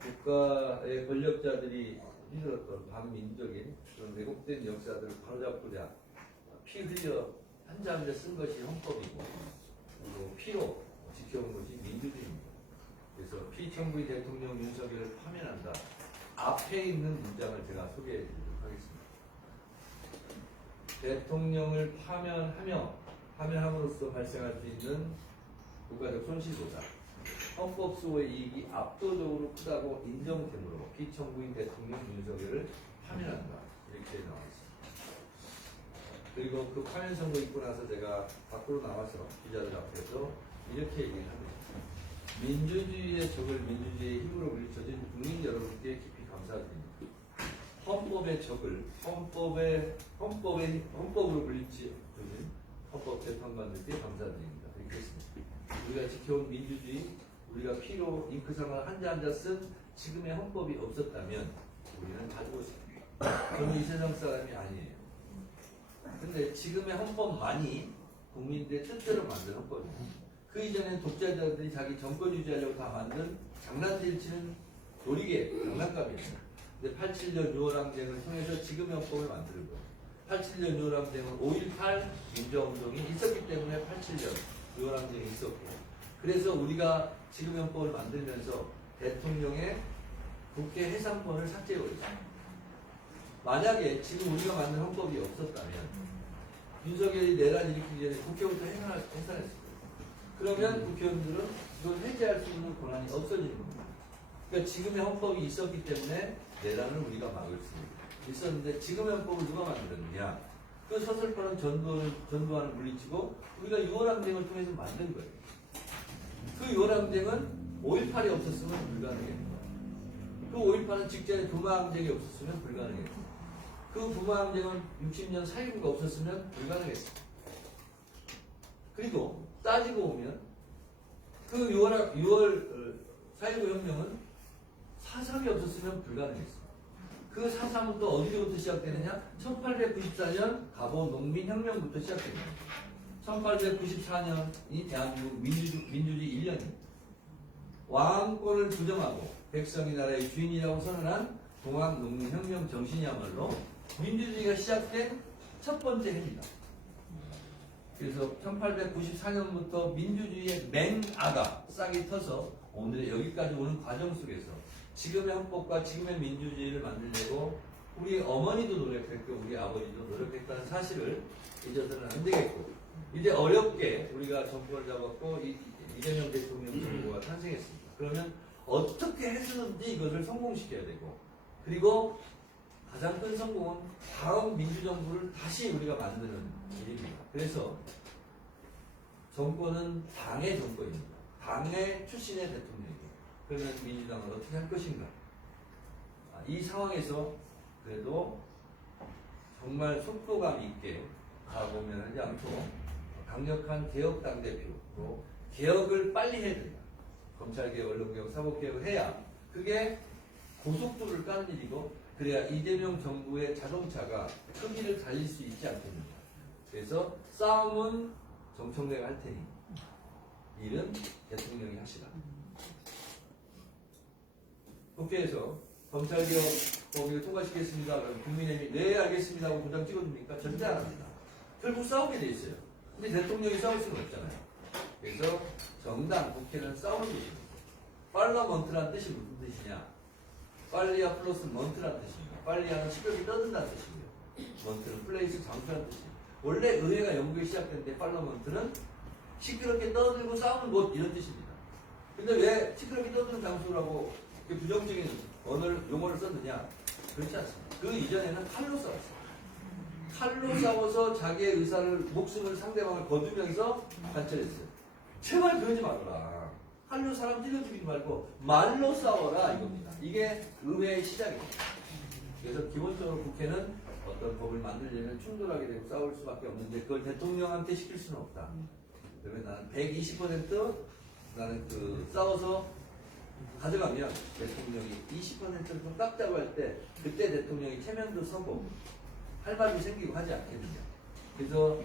국가의 권력자들이 힘들었던 반민족인 그런 왜곡된 역사들을 바로잡고자 피 흘려 한자 한자 쓴 것이 헌법이고 그리고 피로 지켜온 것이 민주주의입니다. 그래서 피청구의 대통령 윤석열을 파면한다. 앞에 있는 문장을 제가 소개해 드리도록 하겠습니다. 대통령을 파면함으로써 발생할 수 있는 국가적 손실보다 헌법수호의 이익이 압도적으로 크다고 인정되므로 피청구인 대통령 윤석열을 파면한다. 이렇게 나와 있습니다. 그리고 그 파면 선고 있고 나서 제가 밖으로 나와서 기자들 앞에서 이렇게 얘기를 합니다. 민주주의의 적을 민주주의의 힘으로 물리쳐진 국민 여러분께 깊이 감사드립니다. 헌법의 적을 헌법으로 물리쳐진 헌법재판관들께 감사드립니다. 이렇게 했습니다. 우리가 지켜온 민주주의, 우리가 피로 잉크상을 한자 한자 쓴 지금의 헌법이 없었다면 우리는 다 죽었습니다. 저는 이 세상 사람이 아니에요. 근데 지금의 헌법만이 국민들의 뜻대로 만든 헌법입니다. 그 이전엔 독재자들이 자기 정권 유지하려고 다 만든 장난질 치는 놀이개, 장난감이었어요. 근데 87년 6월 항쟁을 통해서 지금의 헌법을 만드는 거예요. 87년 6월 항쟁은 5.18 민주화운동이 있었기 때문에 87년 6월 항쟁이 있었고 그래서 우리가 지금의 헌법을 만들면서 대통령의 국회 해산권을 삭제해버렸어요. 만약에 지금 우리가 만든 헌법이 없었다면 윤석열이 내란 일으키기 전에 국회부터 해산했을 거예요. 그러면 국회의원들은 이걸 해제할 수 있는 권한이 없어지는 겁니다. 그러니까 지금의 헌법이 있었기 때문에 내란을 우리가 막을 수 있었는데 지금의 헌법을 누가 만들었느냐? 그 서슬퍼런 전두환을 물리치고 우리가 6월 항쟁을 통해서 만든 거예요. 그 6월 항쟁은 5.18이 없었으면 불가능했던 거예요. 그 5.18은 직전에 부마 항쟁이 없었으면 불가능했어요. 그 부마 항쟁은 60년 4.19가 없었으면 불가능했어요. 그리고 따지고 보면 그 6월 4.19 혁명은 4.3이 없었으면 불가능했어. 그 4.3은 또 어디로부터 시작되느냐? 1894년 가보 농민혁명부터 시작됩니다. 1894년이 대한민국 민주주의 1년입니다. 왕권을 부정하고 백성이 나라의 주인이라고 선언한 동학농민혁명 정신이야말로 민주주의가 시작된 첫 번째 해입니다. 그래서 1894년부터 민주주의의 맹아가 싹이 터서 오늘 여기까지 오는 과정 속에서 지금의 헌법과 지금의 민주주의를 만들려고 우리 어머니도 노력했고 우리 아버지도 노력했다는 사실을 잊어서는 안 되겠고, 이제 어렵게 우리가 정권을 잡았고 이재명 대통령 정부가 탄생했습니다. 그러면 어떻게 해서든지 이것을 성공시켜야 되고, 그리고 가장 큰 성공은 다음 민주정부를 다시 우리가 만드는 일입니다. 그래서 정권은 당의 정권입니다. 당의 출신의 대통령이고, 그러면 민주당은 어떻게 할 것인가? 이 상황에서 그래도 정말 속도감 있게 가보면 하지 않고 강력한 개혁 당대표로 개혁을 빨리 해야 된다. 검찰개혁, 언론개혁, 사법개혁을 해야 그게 고속도로를 까는 일이고, 그래야 이재명 정부의 자동차가 크기를 달릴 수 있지 않겠는가. 그래서 싸움은 정청래가 할 테니 일은 대통령이 하시라. 국회에서 검찰개혁 법을 통과시키겠습니다. 그럼 국민의힘이 네 알겠습니다 하고 도장 찍어줍니까? 절대 안 합니다. 결국 싸우게 돼 있어요. 근데 대통령이 싸울 수는 없잖아요. 그래서 정당, 국회는 싸우는 것입니다. 팔러먼트란 뜻이 무슨 뜻이냐? 빨리야 플러스 먼트란 뜻입니다. 빨리야는 시끄럽게 떠든다는 뜻이고요. 먼트는 플레이스, 장소라는 뜻이에요. 원래 의회가 영국에 시작된 때 팔러먼트는 시끄럽게 떠들고 싸우는 곳 이런 뜻입니다. 근데 왜 시끄럽게 떠드는 장소라고 부정적인 용어를 썼느냐? 그렇지 않습니다. 그 이전에는 칼로 싸웠어요. 칼로 싸워서 자기의 의사를, 목숨을 상대방을 거두면서 관철했어요. 제발 그러지 말아라. 칼로 사람 찔러 죽이지 말고 말로 싸워라 이겁니다. 이게 의회의 시작입니다. 그래서 기본적으로 국회는 어떤 법을 만들려면 충돌하게 되고 싸울 수밖에 없는데 그걸 대통령한테 시킬 수는 없다. 그러면 나는 120% 나는 싸워서 가져가면 대통령이 20%를 좀 깎자고 할 때 그때 대통령이 체면도 서고 할 말도 생기고 하지 않겠느냐. 그래서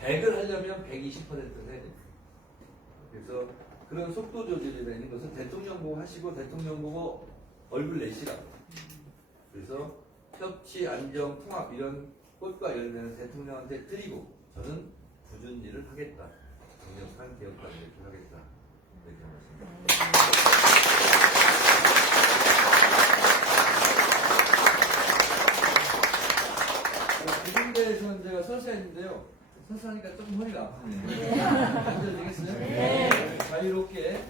100을 하려면 120%를 해야 됩니다. 그래서 그런 속도 조절이라는 것은 대통령 보고 하시고 대통령 보고 얼굴 내시라고. 그래서 협치, 안정, 통합 이런 꽃과 열매는 대통령한테 드리고 저는 굳은 일을 하겠다. 강력한 개혁과 개혁을 하겠다. 이렇게 말씀드립니다. 그 군대에서는 제가 서서했는데요. 서서하니까 조금 허리가 아프네요. 앉아주겠어요? 네. 자유롭게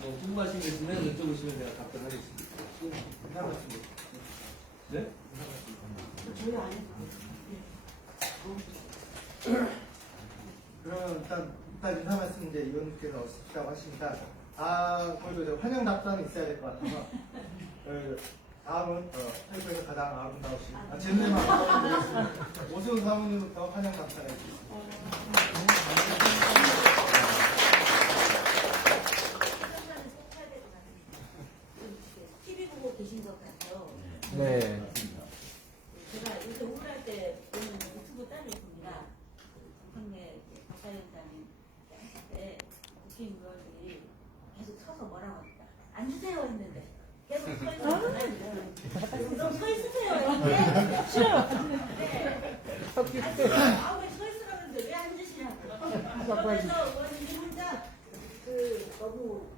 뭐 궁금하신 게 있으면 여쭤보시면 제가 답변하겠습니다. 네? 저희 안 해도 그러면 일단 인사 말씀 이제 의원님께서 없으시다고 하시니까 그래도 환영 답변이 있어야 될 것 같아서 다음은 태국에서 가장 아름다우신 젠네만 보겠습니다. 오승훈 사모님부터 환영 답변해 주시겠습니다. TV 보고 계신 것 같아요. 네. 제가 요새 우울할 때 보는 유튜브 딸이 있습니다. 정청래 박사위원장님 했을 때 국회의원들이 계속 서서 뭐라고 합니다. 앉으세요 했는데 계속 서 있었잖아요. 그럼 서 있으세요 했는데 싫어요. 네. 왜 서 있으라는데 왜 앉으시냐고. 그래서 의원님이 혼자 너무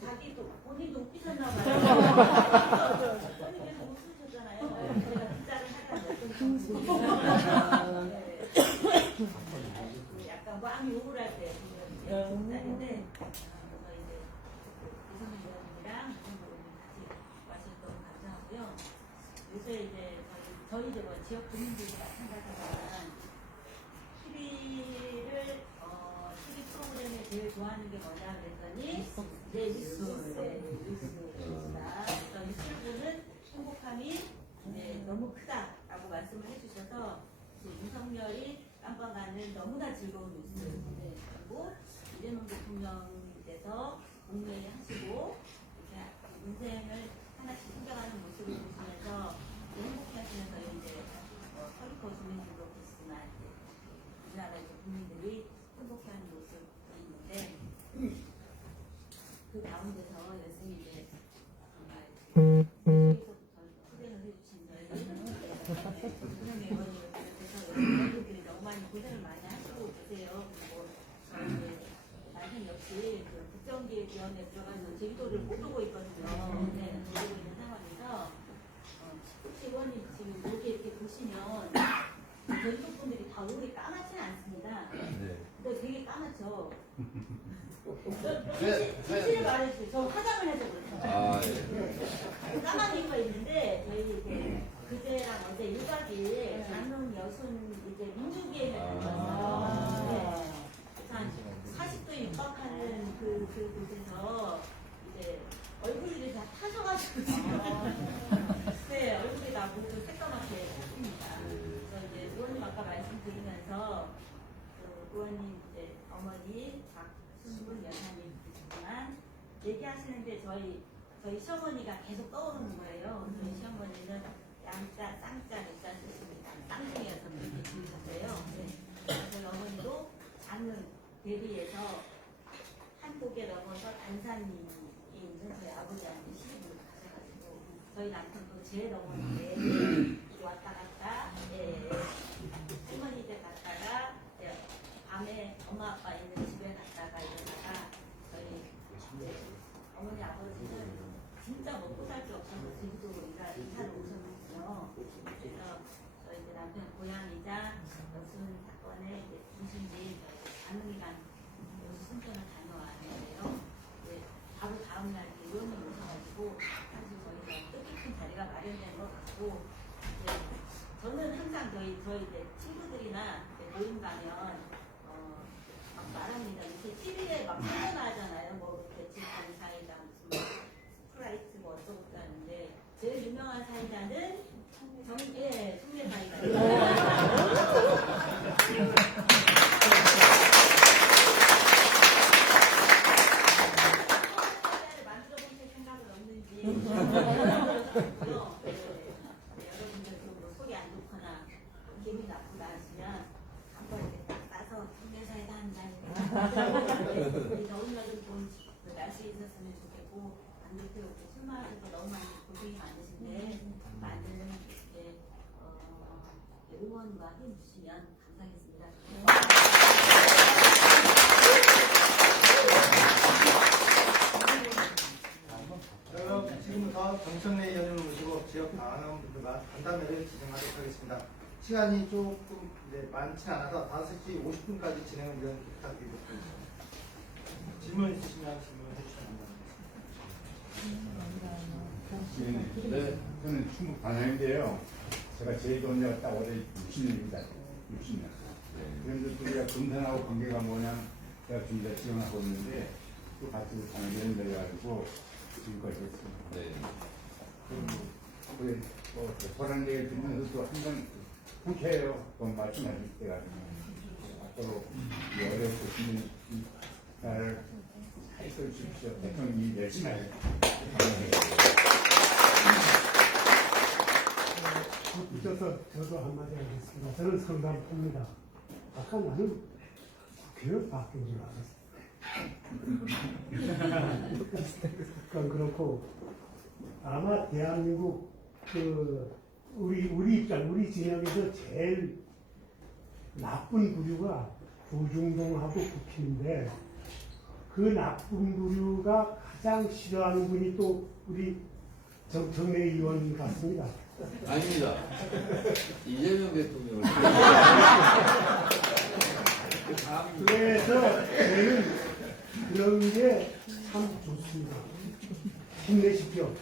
자기도 본인도 웃기셨나 봐요. 본인께서 웃으셨잖아요. 제가 뒷자를 하다가 약간 마음이 우울할 때 보면 딸인데 그래서 이제 이성민 의원님이랑 이성민 의원님 같이 와주셔서 너무 감사하고요. 요새 이제 저희 지역 주민들이 마찬가지지만 TV를 TV 프로그램에 제일 좋아하는 게 뭐냐 그랬더니 뉴스입니다. 그래서 뉴스를 보는 행복함이 너무 크다라고 말씀을 해주셔서 윤석열이 깜빡하는 너무나 즐거운 그 가운데서 열심히 이제 정말 계속부터 고생을 해주신 저희 김은혜 의원님을 비롯해서 여러분들이 너무 많이 고생을 많이 하시고 계세요. 그리고 저희 남편 역시 그 국정기획위원회 들어가서 제주도를 못 오고 있거든요. 네, 못 오고 있는 상황에서 혹시 의원님 지금 여기 이렇게 보시면 제주도 분들이 다 얼굴이 까맣지는 않습니다. 네. 근데 되게 까맣죠. 진실을 말해주세요. 저 화장을 해서 그렇죠. 아, 예. 까만 이유가 있는데 저희 이제 그제랑 어제 1박 2일 장흥 여순 이제 민주기획을 다녀왔어요. 네. 그래서 한 40도에 육박하는 그 곳에서 이제 얼굴이 다 타셔가지고 지금 네 얼굴이 다 모두 새까맣게 했습니다. 그래서 이제 의원님 아까 말씀드리면서 그 의원님 이제 어머니 박순분 여사님이시지만 얘기하시는데 저희 시어머니가 계속 떠오르는 거예요. 저희 시어머니는 양자, 쌍자, 몇자 쓰십니다. 쌍둥이여서 그렇게 지으셨어요. 네. 저희 어머니도 장흥 대리에서 한국에 넘어서 단산이 있는 저희 아버지한테 시집을 가셔가지고 저희 남편도 제일 어머니인데 왔다 갔다 할머니 댁 갔다가 밤에 엄마 아빠 있는 집에 갔다가 이러다가 저희 어머니 아버지는 진짜 먹고 살 게 없어서 제주도로 이사를 오셨거든요. 그래서 저희 이제 남편 고향이자 여순 사건에 이제 중심지인 장흥이란 순천을 다녀왔는데요. 이제 바로 다음날 의원님 오셔가지고 사실 저희가 뜻깊은 자리가 마련된 것 같고 이제 저는 항상 저희 이제 친구들이나 이제 모임 가면 막 말합니다. 이렇게 TV에 막宣伝하잖아요. 뭐 배치한 사이다 무슨 스프라이트 뭐 어쩌고 하는데 제일 유명한 사이다는 청래 사이다. 여러분들도 뭐 속이 안 좋거나 기분이 나쁘다 하시면 한번 이렇게 딱 따서 청래사이다 한 잔. 우리 더운 날은 좀 날씨 있었으면 좋겠고 안 좋게 술 마셔서 너무 많이 고생이 많으신데 많은 이렇게 응원과 힘 주시면 감사하겠습니다. 그럼 지금부터 정청래 의원님을 모시고 지역 당원분들과 간담회를 진행하도록 하겠습니다. 시간이 조금 많지 않아서 5시 50분까지 진행을 위원님께 부탁드리겠습니다. 질문 있으시면 질문해 주시면 감사합니다. 네. 저는 충북 관할인데요. 제가 제주도 온 지가 딱 올해 60년입니다. 60년. 그런데 우리가 금산하고 관계가 뭐냐, 제가 지금 지원하고 있는데, 또 같이 관계를 내려가지고 지금까지 했습니다. 네. 우리 저런 얘기를 들으면서도 항상 통쾌해요. 그런 말씀하실 때가. 앞으로 이 어렵고 힘든 이 나라를 잘 써주십시오. 대통령이 열심히 하세요. 붙여서 저도 한마디 하겠습니다. 저는 성담포입니다. 아까 나는 교육 바뀐 줄 알았어요. 그건 그렇고 아마 대한민국 우리 진영에서 제일 나쁜 부류가 조중동하고 국힘인데 그 나쁜 부류가 가장 싫어하는 분이 또 우리 정청래 의원 같습니다. 아닙니다. 이재명 대통령을. 그래서 저는 그런 게 참 좋습니다. 힘내십시오.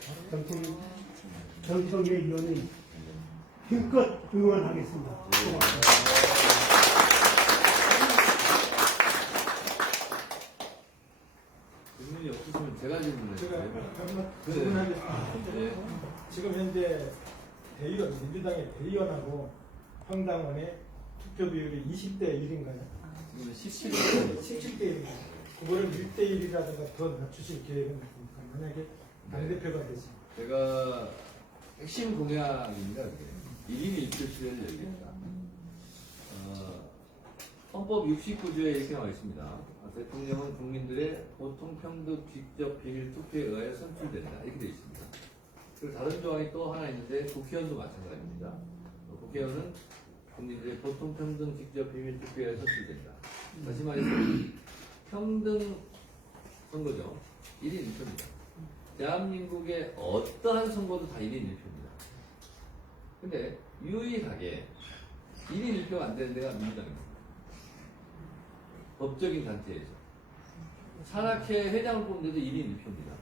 정청래 의원님 힘껏 응원하겠습니다. 고맙습니다. 질문이 없으시면 제가 질문할게요. 제가 질문하겠습니다. 네. 지금 현재 대의원, 민주당의 대의원하고 평당원의 투표 비율이 20대 1인가요? 지금 17일. 17대 1인가요? 그거를 1대 1이라든가 더 낮추실 계획은 있습니까? 만약에 당대표가 되시면. 제가 핵심 공약입니다. 그게. 1인 1표시를 열겠다. 헌법 69조에 이렇게 나와 있습니다. 대통령은 국민들의 보통평등 직접 비밀 투표에 의하여 선출된다. 이렇게 되어 있습니다. 그리고 다른 조항이 또 하나 있는데 국회의원도 마찬가지입니다. 국회의원은 국민들의 보통평등 직접 비밀 투표에 의하여 선출된다. 다시 말해서 평등 선거죠. 1인 1표입니다. 대한민국의 어떠한 선거도 다 1인 1표입니다. 근데 유일하게 1인 1표가 안 되는 데가 민주당입니다. 법적인 단체에서. 산악회 회장을 뽑는데도 1인 1표입니다.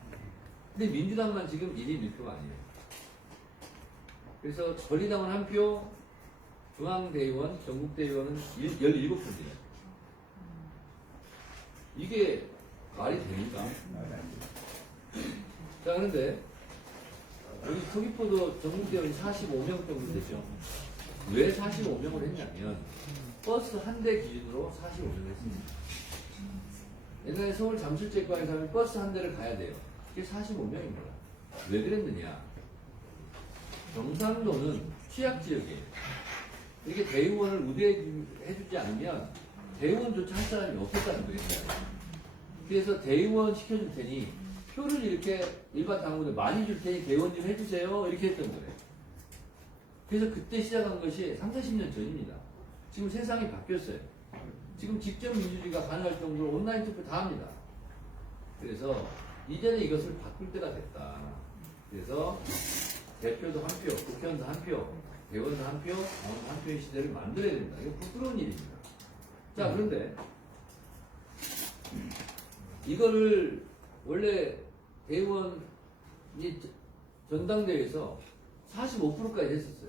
근데 민주당만 지금 1인 1표가 아니에요. 그래서 권리당은 한 표, 중앙대의원, 전국대의원은 17표입니다. 이게 말이 됩니까? 자, 그런데 여기 서귀포도 전국대의원이 45명 정도 되죠. 왜 45명을 했냐면 버스 한 대 기준으로 45명을 했습니다. 옛날에 서울 잠실제과에서 하면 버스 한 대를 가야 돼요. 그게 45명입니다. 왜 그랬느냐? 경상도는 취약지역이에요. 이렇게 대의원을 우대해주지 않으면 대의원조차 할 사람이 없었다는 거예요. 그래서 대의원 시켜줄 테니 표를 이렇게 일반 당원들 많이 줄 테니 대의원 좀 해주세요. 이렇게 했던 거예요. 그래서 그때 시작한 것이 3, 40년 전입니다. 지금 세상이 바뀌었어요. 지금 직접 민주주의가 가능할 정도로 온라인 투표 다 합니다. 그래서 이제는 이것을 바꿀 때가 됐다. 그래서 대표도 한 표, 국회의원도 한 표, 대의원도 한 표, 당원도 한 표의 시대를 만들어야 된다. 이거 부끄러운 일입니다. 자, 그런데 이거를 원래 대의원이 전당대회에서 45%까지 했었어요.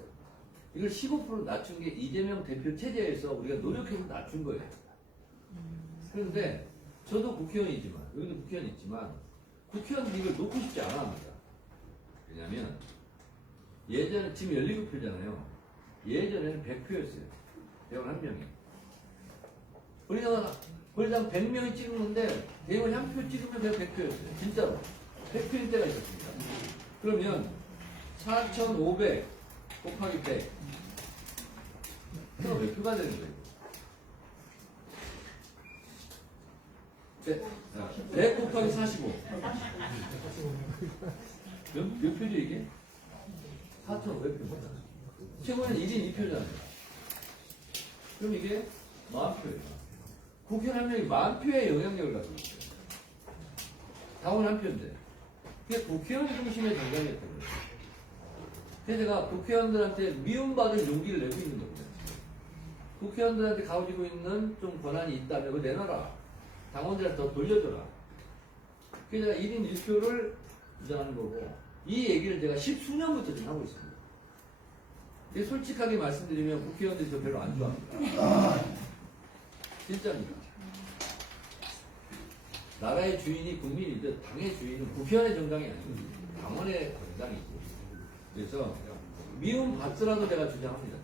이걸 15% 낮춘 게 이재명 대표 체제에서 우리가 노력해서 낮춘 거예요. 그런데 저도 국회의원이지만, 여기도 국회의원 있지만, 국회의원들이 이걸 놓고 싶지 않아 합니다. 왜냐면, 예전에, 지금 17표잖아요. 예전에는 100표였어요. 대의원 한 명이. 권리당 100명이 찍는데, 대의원 한 표 찍으면 그냥 100표였어요. 진짜로. 100표일 때가 있었습니다. 그러면, 4,500 곱하기 100. 그럼 몇 표가 되는 거예요? 100 곱하기 45. 몇 표죠 이게? 4,500표. 최고는 1인 2표잖아요. 그럼 이게 40표예요. 국회의원 한 명이 10,000표의 영향력을 가지고 있어요. 당원 한 표인데. 그게 국회의원 중심의 정당이었던 거예요. 그래서 제가 국회의원들한테 미움받을 용기를 내고 있는 겁니다. 국회의원들한테 가지고 있는 좀 권한이 있다면 그거 내놔라. 당원들한테 더 돌려줘라. 그래서 제가 1인 1표를 주장하는 거고, 이 얘기를 제가 10수년부터 좀 하고 있습니다. 솔직하게 말씀드리면 국회의원들이 저 별로 안 좋아합니다. 진짜입니다. 나라의 주인이 국민이든 당의 주인은 국회의원의 정당이 아니고 당원의 정당이고. 그래서 미움 받더라도 제가 주장합니다.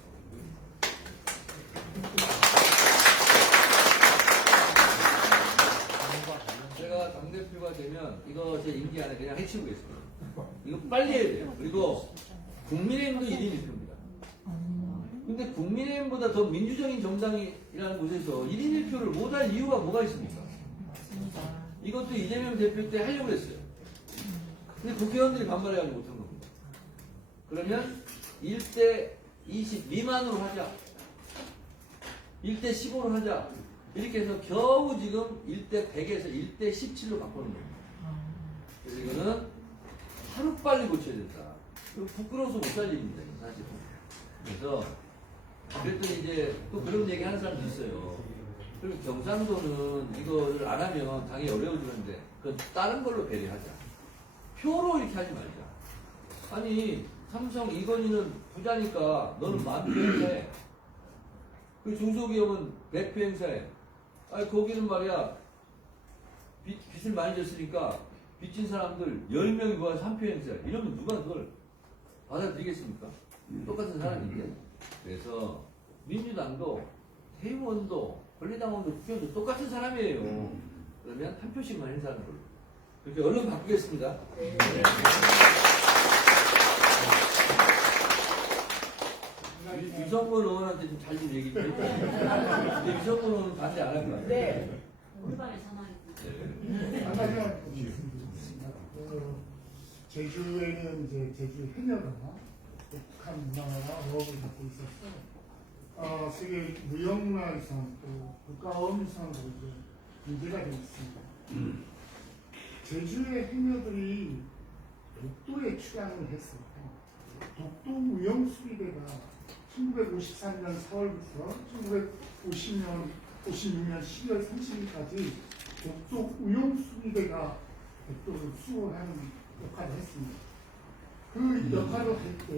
제가 당대표가 되면 이거 제 임기 안에 그냥 해치우겠습니다. 이거 빨리 해야 돼요. 그리고 국민의힘도 1인 1표입니다. 근데 국민의힘보다 더 민주적인 정당이라는 곳에서 1인 1표를 못할 이유가 뭐가 있습니까? 이것도 이재명 대표 때 하려고 했어요. 근데 국회의원들이 반발해가지고 못한 겁니다. 그러면 1대 20 미만으로 하자. 1대 15로 하자. 이렇게 해서 겨우 지금 1대 100에서 1대 17로 바꾸는 겁니다. 그래서 이거는 하루빨리 고쳐야 된다. 부끄러워서 못할 일입니다. 사실은. 그래서 그랬더니 이제 또 그런 얘기 하는 사람도 있어요. 그리고 경상도는 이거를 안 하면 당이 어려워지는데 그건 다른 걸로 배려하자. 표로 이렇게 하지 말자. 아니 삼성 이건희는 부자니까 너는 10,000표 행사해. 그 중소기업은 100표 행사해. 아니 거기는 말이야 빚을 많이 졌으니까 빚진 사람들 10명이 모아서 1표 행사해. 이러면 누가 그걸 받아들이겠습니까? 똑같은 사람인데. 그래서 민주당도 회의원도 권리당원도 국회의원도 똑같은 사람이에요. 그러면 1표씩만 행사하는 걸로. 그렇게 얼른 바꾸겠습니다. 유성문 의원한테 좀 잘 좀 얘기 좀 해주세요. 근데 유성문 의원은 반대 안 할 것 같아요. 네. 올바르게 전화했습니다. 한 가지만 드리겠습니다. 제주에는 이제 제주 해녀가 독특한 문화와 어업을 갖고 있어서 세계 무형문화유산 또 국가어업유산으로 이제 문제가 되어 있습니다. 제주의 해녀들이 독도에 출항을 했을 때 독도 무형수리대가 1953년 4월부터 1956년 12월 30일까지 독도 무형수리대가 독도를 수호하는 역할을 했습니다. 그 역할을 할 때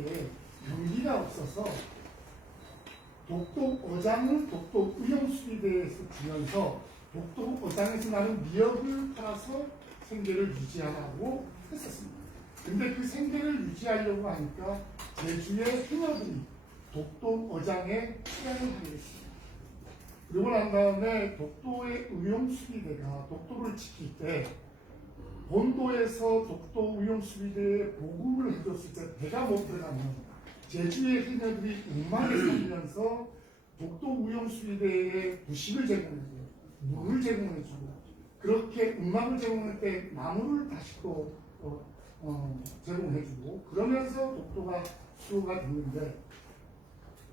경기가 없어서 독도 어장을 독도 무형수리대에서 주면서 독도 어장에서 나는 미역을 팔아서 생계를 유지하라고 했었습니다. 근데 그 생계를 유지하려고 하니까 제주의 해녀들이 독도 어장에 출항을 하게 됐습니다. 그러고 난 다음에 독도의 의용수리대가 독도를 지킬 때 본도에서 독도 의용수리대에 보급을 해줬을 때 배가 못 들어가면 제주의 해녀들이 운망에 살면서 독도 의용수리대에 부식을 제공해주고 물을 제공해주고 그렇게 운망을 제공할 때 나무를 다시 또 제공해주고 그러면서 독도가 수호가 됐는데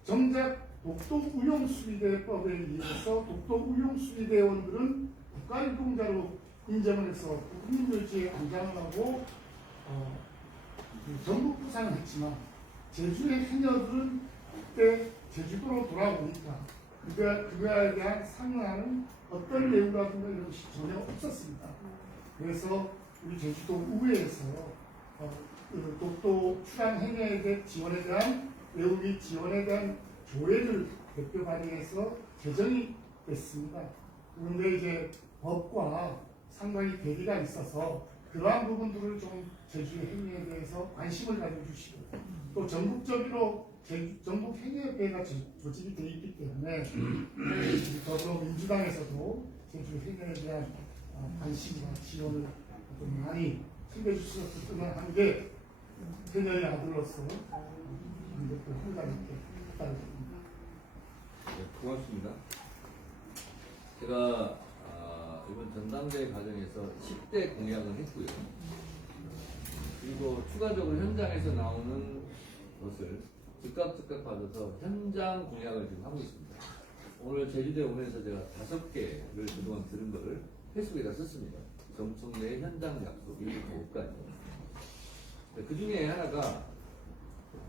정작 독도 우용수리대법에 의해서 독도 우용수리대원들은 국가유공자로 인정을 해서 국민묘지에 안장을 하고 전국 부상을 했지만 제주의 해녀들은 그때 제주도로 돌아오니까 그거에 대한 상응하는 어떤 예우라든가 이런 것이 전혀 없었습니다. 그래서 우리 제주도 우회에서 그 독도 출항 해녀에 대한 지원에 대한 예우 및 지원에 대한 조례를 대표 발의해서 개정이 됐습니다. 그런데 이제 법과 상당히 괴리가 있어서 그러한 부분들을 좀 제주의 행위에 대해서 관심을 가져주시고 또 전국적으로 전국 행위협회가 조직이 되어 있기 때문에 더불어민주당에서도 제주 행위에 대한 관심과 지원을 좀 많이 챙겨주셨으면 하는 게 해녀의 아들로서 행가님께 부탁드립니다. 네, 고맙습니다. 제가 이번 전당대회 과정에서 10대 공약을 했고요. 그리고 추가적으로 현장에서 나오는 것을 즉각 받아서 현장 공약을 지금 하고 있습니다. 오늘 제주도에 오면서 제가 5개를 그동안 들은 거를 페이스북에다 썼습니다. 정청래 현장 약속, 이거 못까지. 그 중에 하나가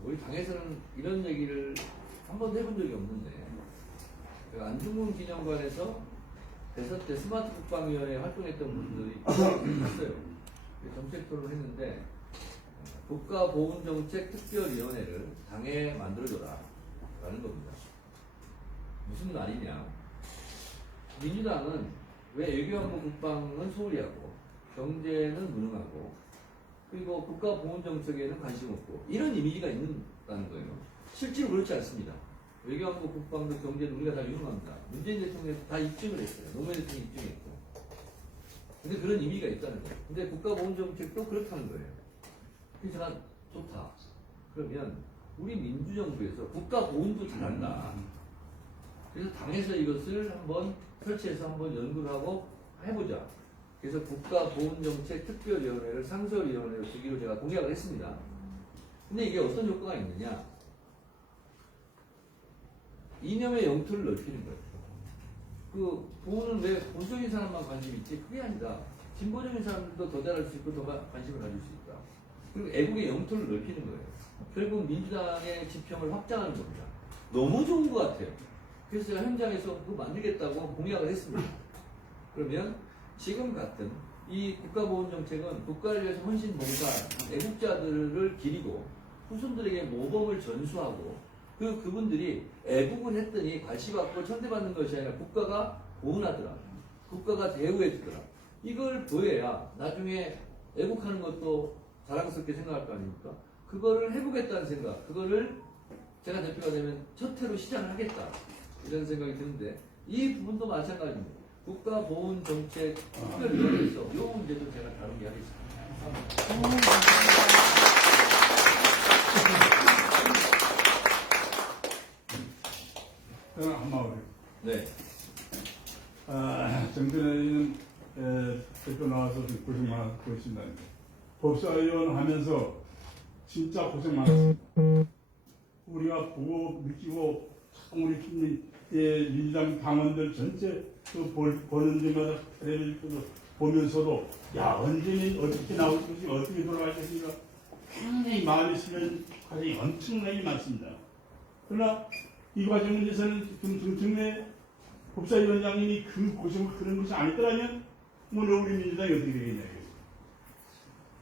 우리 당에서는 이런 얘기를 한 번도 해본 적이 없는데 안중근 기념관에서 대선 때 스마트 국방위원회 활동했던 분들이 있어요. 정책 토론을 했는데 국가보훈정책특별위원회를 당에 만들어줘라 라는 겁니다. 무슨 말이냐? 민주당은 왜 외교안보 국방은 소홀히 하고 경제는 무능하고 그리고 국가보훈정책에는 관심 없고 이런 이미지가 있다는 거예요. 실제로 그렇지 않습니다. 외교안보 국방도 경제도 우리가 다 유능합니다. 문재인 대통령도 다 입증을 했어요. 노무현 대통령 입증했고. 근데 그런 의미가 있다는 거예요. 근데 국가보훈정책도 그렇다는 거예요. 그래서 제가 좋다. 그러면 우리 민주정부에서 국가보훈도 잘한다. 그래서 당에서 이것을 한번 설치해서 한번 연구를 하고 해보자. 그래서 국가보훈정책특별위원회를 상설위원회로 주기로 제가 공약을 했습니다. 근데 이게 어떤 효과가 있느냐? 이념의 영토를 넓히는 거예요. 그 보호는 왜 보수적인 사람만 관심이 있지? 그게 아니라 진보적인 사람들도 더 잘할 수 있고 더 관심을 가질 수 있다. 그리고 애국의 영토를 넓히는 거예요. 결국 민주당의 지평을 확장하는 겁니다. 너무 좋은 것 같아요. 그래서 제가 현장에서 그거 만들겠다고 공약을 했습니다. 그러면 지금 같은 이 국가보훈정책은 국가를 위해서 헌신 봉사, 애국자들을 기리고 후손들에게 모범을 전수하고 그분들이 애국을 했더니 괄시받고 천대받는 것이 아니라 국가가 보훈하더라. 국가가 대우해주더라. 이걸 보여야 나중에 애국하는 것도 자랑스럽게 생각할 거 아닙니까? 그거를 해보겠다는 생각, 그거를 제가 대표가 되면 첫 해로 시작을 하겠다. 이런 생각이 드는데 이 부분도 마찬가지입니다. 국가보훈정책 특별위원회에서 이 문제도 제가 다루게 하겠습니다. 그렇습니다. 법사위원 하면서 진짜 고생 많았습니다. 우리가 보고 느끼고 참 우리 민주당 당원들 전체 또 보는 데마다 텔레비전 보면서도 야 언제는 어떻게 나올 것이 어떻게 돌아갈 것인가 굉장히 마음에 쓰는 과정이 엄청나게 많습니다. 그러나 이 과정에 대해서는 정청래 법사위원장님이 그 고생을 그런 것이 아니더라면 오늘 우리 민주당이 어떻게 되겠냐.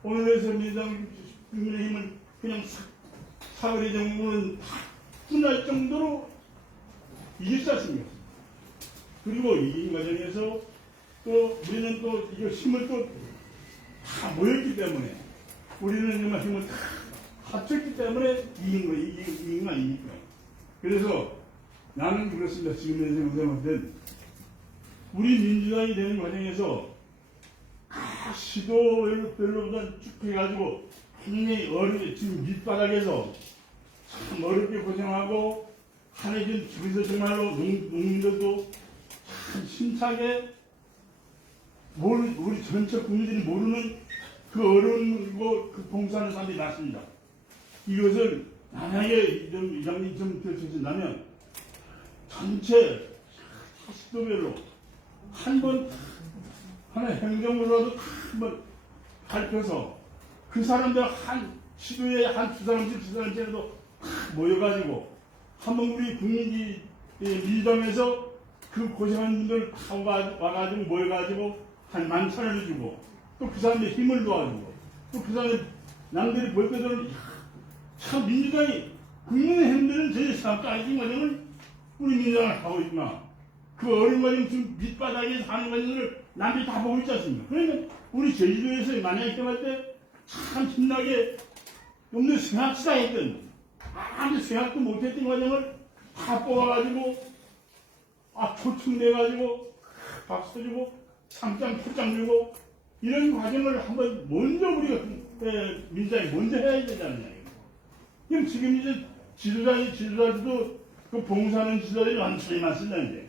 오늘에서 민주당 국민의힘은 그냥 사거리 정부는 다 끝날 정도로 이길 수 없습니다. 그리고 이긴 과정에서 또 우리는 또 이거 힘을 또 다 모였기 때문에 우리는 정말 힘을 다 합쳤기 때문에 이긴 거, 이긴 거 아닙니까? 그래서 나는 그렇습니다. 지금 생각하면 우리 민주당이 되는 과정에서 시도별로보다 쭉 해가지고 굉장히 어렵게 지금 밑바닥에서 참 어렵게 고생하고 한해진 그래서 정말로 농민들도 참 힘차게 우리 전체 국민들이 모르는 그 어려운 그 봉사하는 사람들이 많습니다. 이것을 만약에 이장님 좀 펼쳐진다면 전체 시도별로 한번 하나의 행정으로라도 한번 밝혀서 그 사람들 한 시도에 한 두 사람씩이라도 모여가지고 한번 우리 민주당에서 그 고생하는 분들 다 와가지고 모여가지고 한 10,000원을 주고 또 그 사람의 힘을 도와주고 또 그 사람의 남들이 볼 때는 참 민주당이 국민의힘들은 전혀 생각도 안 해준 과정을 우리 민주당을 하고 있구나. 그 어려운 과정 지금 밑바닥에서 하는 과정을 남들이 다 보고 있지 않습니까? 그러면 우리 제주도에서 만약에 경험할 때 참 신나게 없는 생각치다 했던 아무 생각도 못했던 과정을 다 뽑아가지고 초청내가지고 박수 주고 상장 포장 주고 이런 과정을 한번 먼저 우리가 민주당이 먼저 해야 되잖아요. 그럼 지금 이제 지도자들도 그 봉사하는 지도자들이 완전히 많습니다. 이제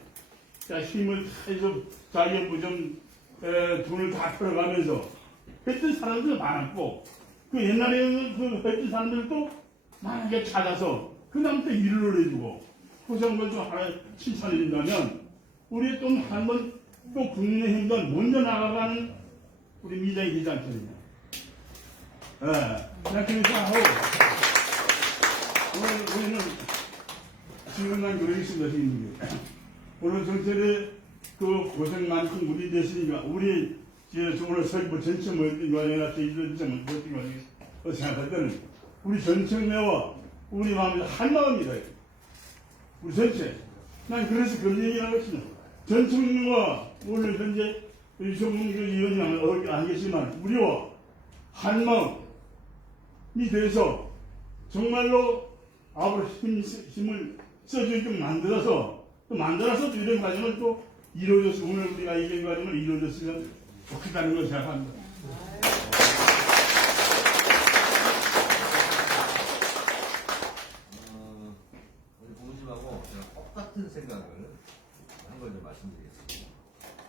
자, 힘을 해서 자기 좀 돈을 다 풀어가면서 했던 사람들 많았고 그 옛날에 그 했던 사람들도 만약에 찾아서 그 다음부터 일을 해주고 고생한 걸 좀 하나 칭찬해준다면 우리 또 한번 또 국민의힘도 먼저 나가가는 우리 민주당이 되지 않겠느냐. 그냥 그래서 하고 오늘 우리는 지금 난 그러겠습니다. 지금 오늘 전체를 그 고생만큼 우리 됐으니까 우리 정말 설부 전체 모였던 과정이나 제주도 전체 모였던 과정에서 생각할 때는 우리 전청래와 우리 마음이 한 마음이다. 우리 전체. 난 그래서 그런 얘기를 하고 있습니다. 전청래와 오늘 현재 유성문 의원이 안 계시지만 우리와 한 마음이 돼서 정말로 앞으로 힘을 써주게끔 만들어서 또 이런 과정을 또 이루어졌어. 오늘 우리가 이런 과정을 이루어졌으면 좋겠다는 걸 생각합니다. 우리 부모님하고 제가 똑같은 생각을 한 걸 좀 말씀드리겠습니다.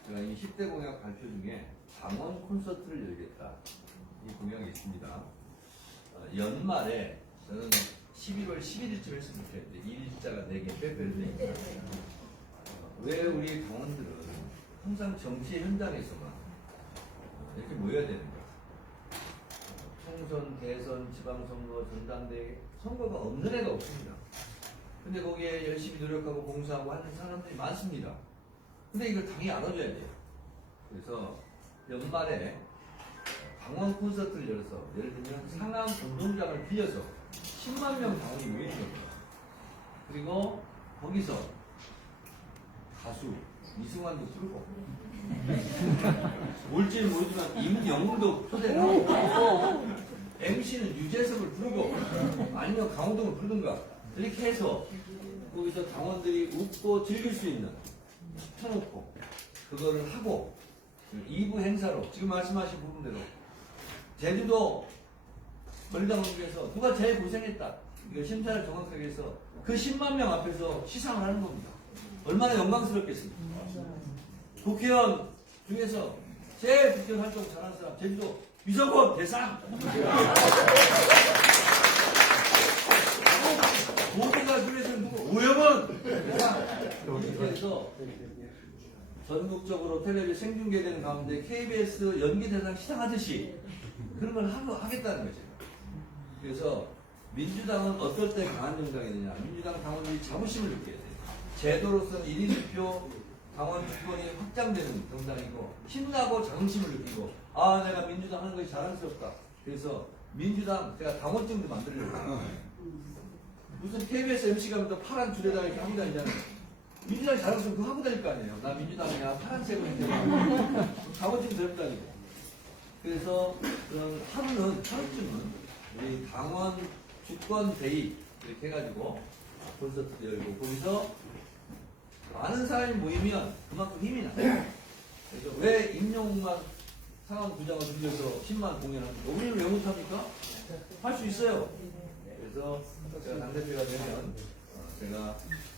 제가 이 10대 공약 발표 중에 강원 콘서트를 열겠다. 이 공약이 있습니다. 연말에 저는 11월 11일쯤 했으면 좋겠는데 1일자가 4개 빼빼로 되니까 왜 우리 강원들은 항상 정치 현장에서만 이렇게 모여야 되는가? 총선, 대선, 지방선거, 전당대회 선거가 없는 애가 없습니다. 근데 거기에 열심히 노력하고 봉사하고 하는 사람들이 많습니다. 근데 이걸 당연히 알아줘야 돼요. 그래서 연말에 강원 콘서트를 열어서 예를 들면 상암 운동장을 빌려서 10만 명 당원이 모이는 겁니다. 그리고 거기서 가수 이승환도 부르고 올지는 모르지만 임영웅도 초대를 하고 MC는 유재석을 부르고 아니면 강호동을 부르든가 이렇게 해서 거기서 당원들이 웃고 즐길 수 있는 펴놓고 그거를 하고 2부 행사로 지금 말씀하신 부분대로 제주도 권리당원중에서 누가 제일 고생했다 이거 심사를 정확하게 해서 그 10만 명 앞에서 시상을 하는 겁니다. 얼마나 영광스럽겠습니까? 국회의원 중에서 제일 국회의원 활동 잘하는 사람 제주도 유성범 대상! 모두가 그래서 누구? 오영원! 대상! 이렇게 해서 전국적으로 텔레비전 생중계되는 가운데 KBS 연기대상 시상하듯이 그런 걸 하겠다는 거죠. 그래서 민주당은 어떨 때 강한 정당이 되냐. 민주당 당원들이 자부심을 느껴야 돼요. 제도로서는 1인 1표 당원 주권이 확장되는 정당이고 힘나고 자긍심을 느끼고 아 내가 민주당 하는 것이 자랑스럽다. 그래서 민주당 제가 당원증도 만들려고 무슨 KBS MC 가면 또 파란 줄에다가 이렇게 하고 다니잖아요. 민주당이 자랑스러운 그거 하고 다닐 거 아니에요. 나 민주당이야 파란색으로 이렇게 당원증 들고 다니고 그래서 그런 하루쯤은 우리 당원 주권 데이 이렇게 해가지고 콘서트도 열고 거기서 많은 사람이 모이면 그만큼 힘이 나요. 그래서 왜 임용만 상암구장을 빌려서 10만 공연합니까? 우리는 왜 못합니까? 할 수 있어요. 그래서 제가 당대표가 되면 제가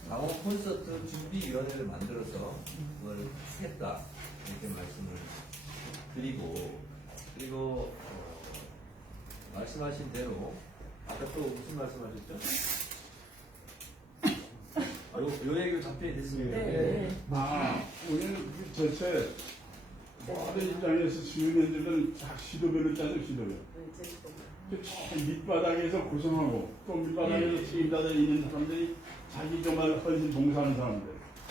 당원 콘서트 준비위원회를 만들어서 그걸 하겠다 이렇게 말씀을 드리고 그리고 말씀하신 대로 아까 또 무슨 말씀하셨죠? 요 얘기로 답변이 됐습니다. 네. 오늘 전체 모든 입장에서 시민들은 다 시도별로 있잖아요, 시도별. 저 밑바닥에서 고생하고 또 밑바닥에서 책임자들이 있는 사람들이 자기 정말 헌신 봉사하는 사람들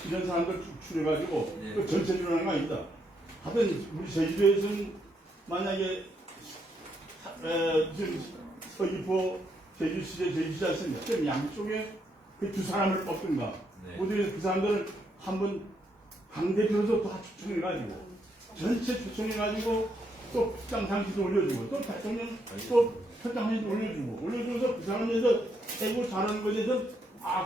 이런 사람들 추려가지고 네. 또 전체적으로 하는 거 아니다. 하여튼 우리 제주도에서는 만약에 지금 서귀포 제주시제 제주시장 있으면 양쪽에 그 두 사람을 뽑든가 네. 모두 그 사람들을 한번 당대표로서 다 초청해가지고 전체 초청해가지고 또 표창 상시도 올려주고 또 대통령 또 표창 상시도 올려주고서 그 사람에서 최고 잘하는 것에 대해서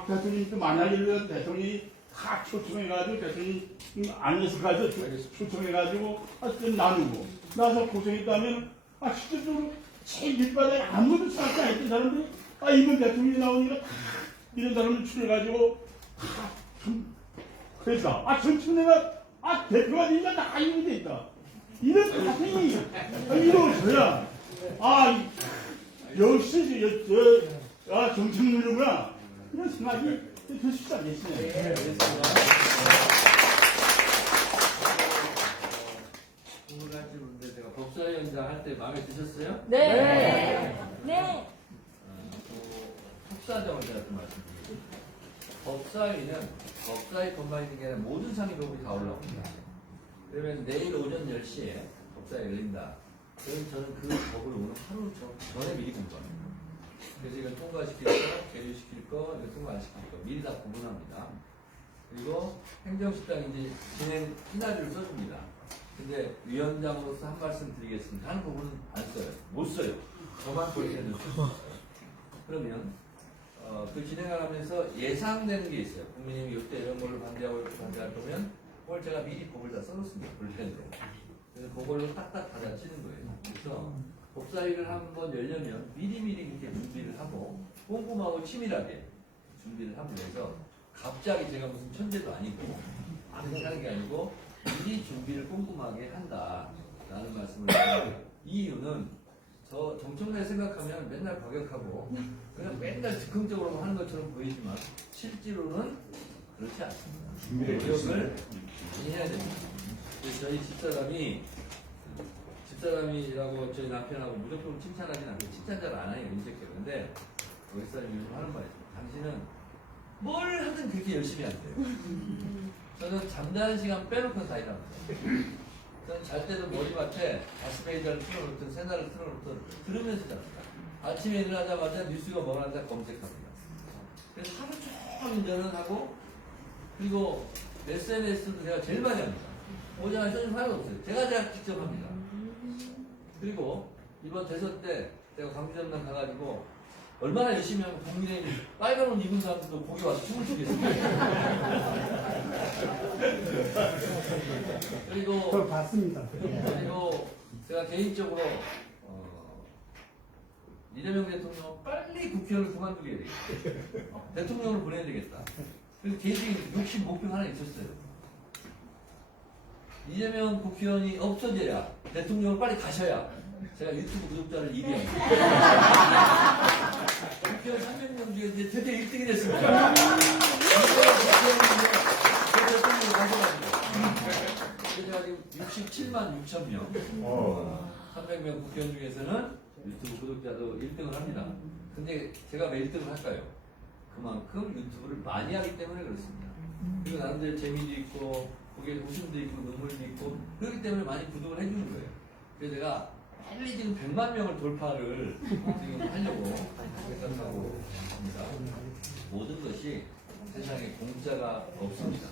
대통령이 또 만약에 대통령이 다 초청해가지고 대통령이 안에서 가서 초청해가지고 하여튼 나누고 나서 고생했다면 실질적으로 제일 밑바닥에 아무도 생각지 안 했던 사람들이 이번 대통령이 나오니까 이런 사람을 추려가지고 그러니까 전청래가 대표가 되니까 다 이렇게 돼 있다. 이런 가슴이 이루어져야 역시 정치인이구나 이런 생각이 들 수 있겠네요. 궁금하시는데 제가 법사위원장 할 때 마음에 드셨어요? 네. 네. 속사정을 제가 좀 말씀드리겠습니다. 법사위는 법사위뿐만 있는 게 아니라 모든 상임법이 다 올라옵니다. 그러면 내일 오전 10시에 법사위 열린다. 그럼 저는 그 법을 오늘 하루 전에 미리 공부합니다. 그래서 이걸 통과시킬 거, 계류시킬 거, 이거 통과 안 시킬 거 미리 다 구분합니다. 그리고 행정실장이 이제 진행 시나리오를 써줍니다. 근데 위원장으로서 한 말씀 드리겠습니다. 하는 부분은 안 써요. 못 써요. 저만 볼 때는 써요. 그러면 그 진행을 하면서 예상되는 게 있어요. 국민님이 이때 이런 걸로 반대하고 이렇게 반대할 거면 그걸 제가 미리 법을 다 써놓습니다. 볼텐데. 그래서 그걸로 딱딱 받아치는 거예요. 그래서 법사위를 한번 열려면 미리미리 이렇게 준비를 하고 꼼꼼하고 치밀하게 준비를 하고 해서 갑자기 제가 무슨 천재도 아니고 아무튼 하는 게 아니고 미리 준비를 꼼꼼하게 한다라는 말씀을 드립니다. 이 이유는 저 정청래 생각하면 맨날 과격하고 그냥 맨날 즉흥적으로 하는 것처럼 보이지만 실제로는 그렇지 않습니다. 노력을 많이 해야 됩니다. 그래서 저희 집사람이라고 저희 남편하고 무조건 칭찬하진 않고 칭찬 잘 안 해요. 인색적인데 우리 사람이 요즘 하는 말이 있습니다. 당신은 뭘 하든 그렇게 열심히 안 돼요. 저는 잠자는 시간 빼놓고는 다 일합니다. 저는 잘 때도 머리맡에 가스페이저를 틀어놓든 새날을 틀어놓든 들으면서 잡니다. 아침에 일어나자마자 뉴스가 뭐가 나는지 검색합니다. 그래서 하루 종일 운전을 하고 그리고 SNS도 제가 제일 많이 합니다. 오전에 써준 하나도 없어요. 제가 직접 합니다. 그리고 이번 대선 때 제가 광주전남 가가지고 얼마나 열심히 하면 국민의힘 빨간 옷 입은 사람들도 거기 와서 춤을 추겠습니다. 그걸 봤습니다. 그리고 제가 개인적으로 이재명 대통령 빨리 국회의원을 그만두게 되겠다. 대통령을 보내야 되겠다. 그래서 개인적인 욕심 목표 하나 있었어요. 이재명 국회의원이 없어져야 대통령을 빨리 가셔야 제가 유튜브 구독자를 1위 합니다. 6개월 300명 중에 이제 드디어 1등이 됐습니다. 제가 지금 67만 6천 명, 300명 국회의원 중에서는 유튜브 구독자도 1등을 합니다. 근데 제가 왜 1등을 할까요? 그만큼 유튜브를 많이 하기 때문에 그렇습니다. 그리고 나름대로 재미도 있고, 거기에 웃음도 있고, 눈물도 있고, 그렇기 때문에 많이 구독을 해주는 거예요. 그래서 제가 빨리 지금 100만 명을 돌파를 지금 하려고 생각하고 있습니다. 모든 것이 세상에 공짜가 없습니다.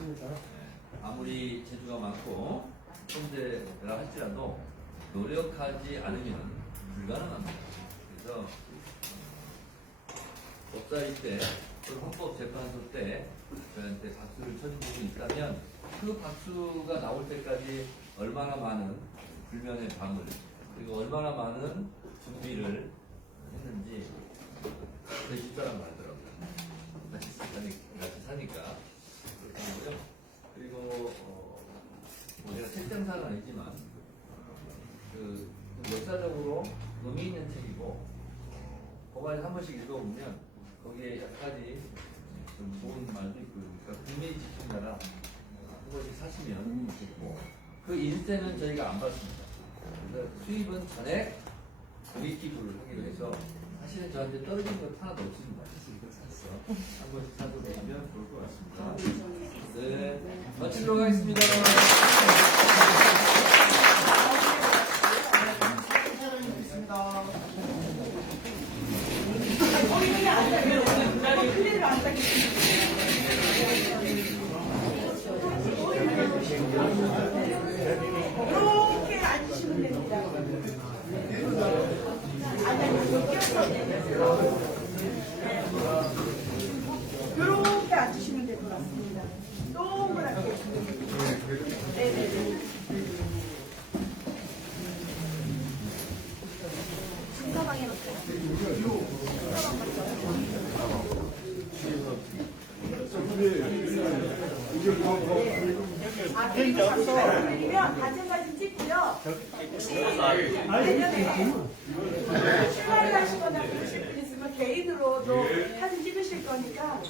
아무리 재주가 많고 천재라 할지라도 노력하지 않으면 불가능합니다. 그래서 법사위 때, 또 헌법재판소 때 저한테 박수를 쳐준 분이 있다면 그 박수가 나올 때까지 얼마나 많은 불면의 밤을 그리고 얼마나 많은 준비를 했는지 제 집사람 말더라고요. 같이 사니까 그렇게 하고요. 그리고 뭐 제가 책장사는 아니지만 그 역사적으로 의미 있는 책이고 법안에 한 번씩 읽어보면 거기에 몇 가지 좀 좋은 말도 있고 그러니까 국민이 지킨다라 한 번씩 사시면 좋고 그 인세는 저희가 안 받습니다. 그래서 수입은 전액 고익기부를 하기로 해서 사실은 저한테 떨어진 것 하나도 없습니다. 이거 샀어. 한 번씩 사도 되면 좋을 것 같습니다. 네, 마치도록 하겠습니다. 이렇게 앉으시면 됩니다. 이렇게 앉으시면 될 것 같습니다. 동그랗게. 네네네. 신사방에 놓을게요. 그리고 말씀드리면 단체 사진 찍고요. 혹시 내년에 출마를 하시거나 그러실 분 있으면 개인으로도 사진 찍으실 거니까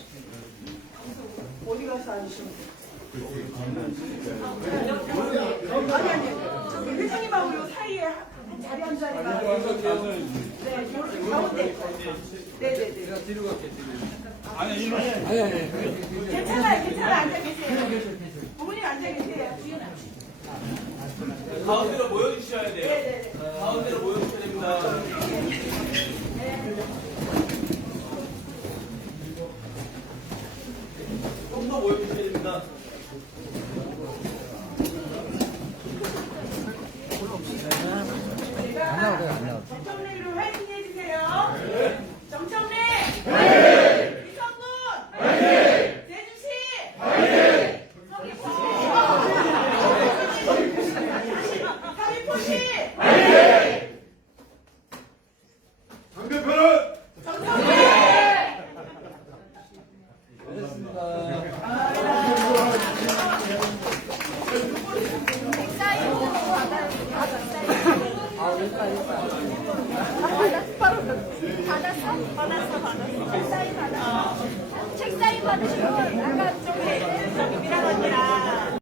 어디 가서 앉으시면 돼요. 아니 저기 회장님하고 요 사이에 한 자리 한 자리가 네 요렇게 가운데 네네네 제가 뒤로 갈게요. 아니, 괜찮아요 앉아 계세요. 부모님 앉아 계세요. 가운데로 모여주셔야 돼요. 네네네. 가운데로 모여주셔야 됩니다. 좀 더 모여주셔야 됩니다. 정청래로 화이팅 해주세요. 정청래! 이성군! 제주시! 서귀포시! 상대편은 정청래! 고맙습니다. 책 사인 받으시고 나가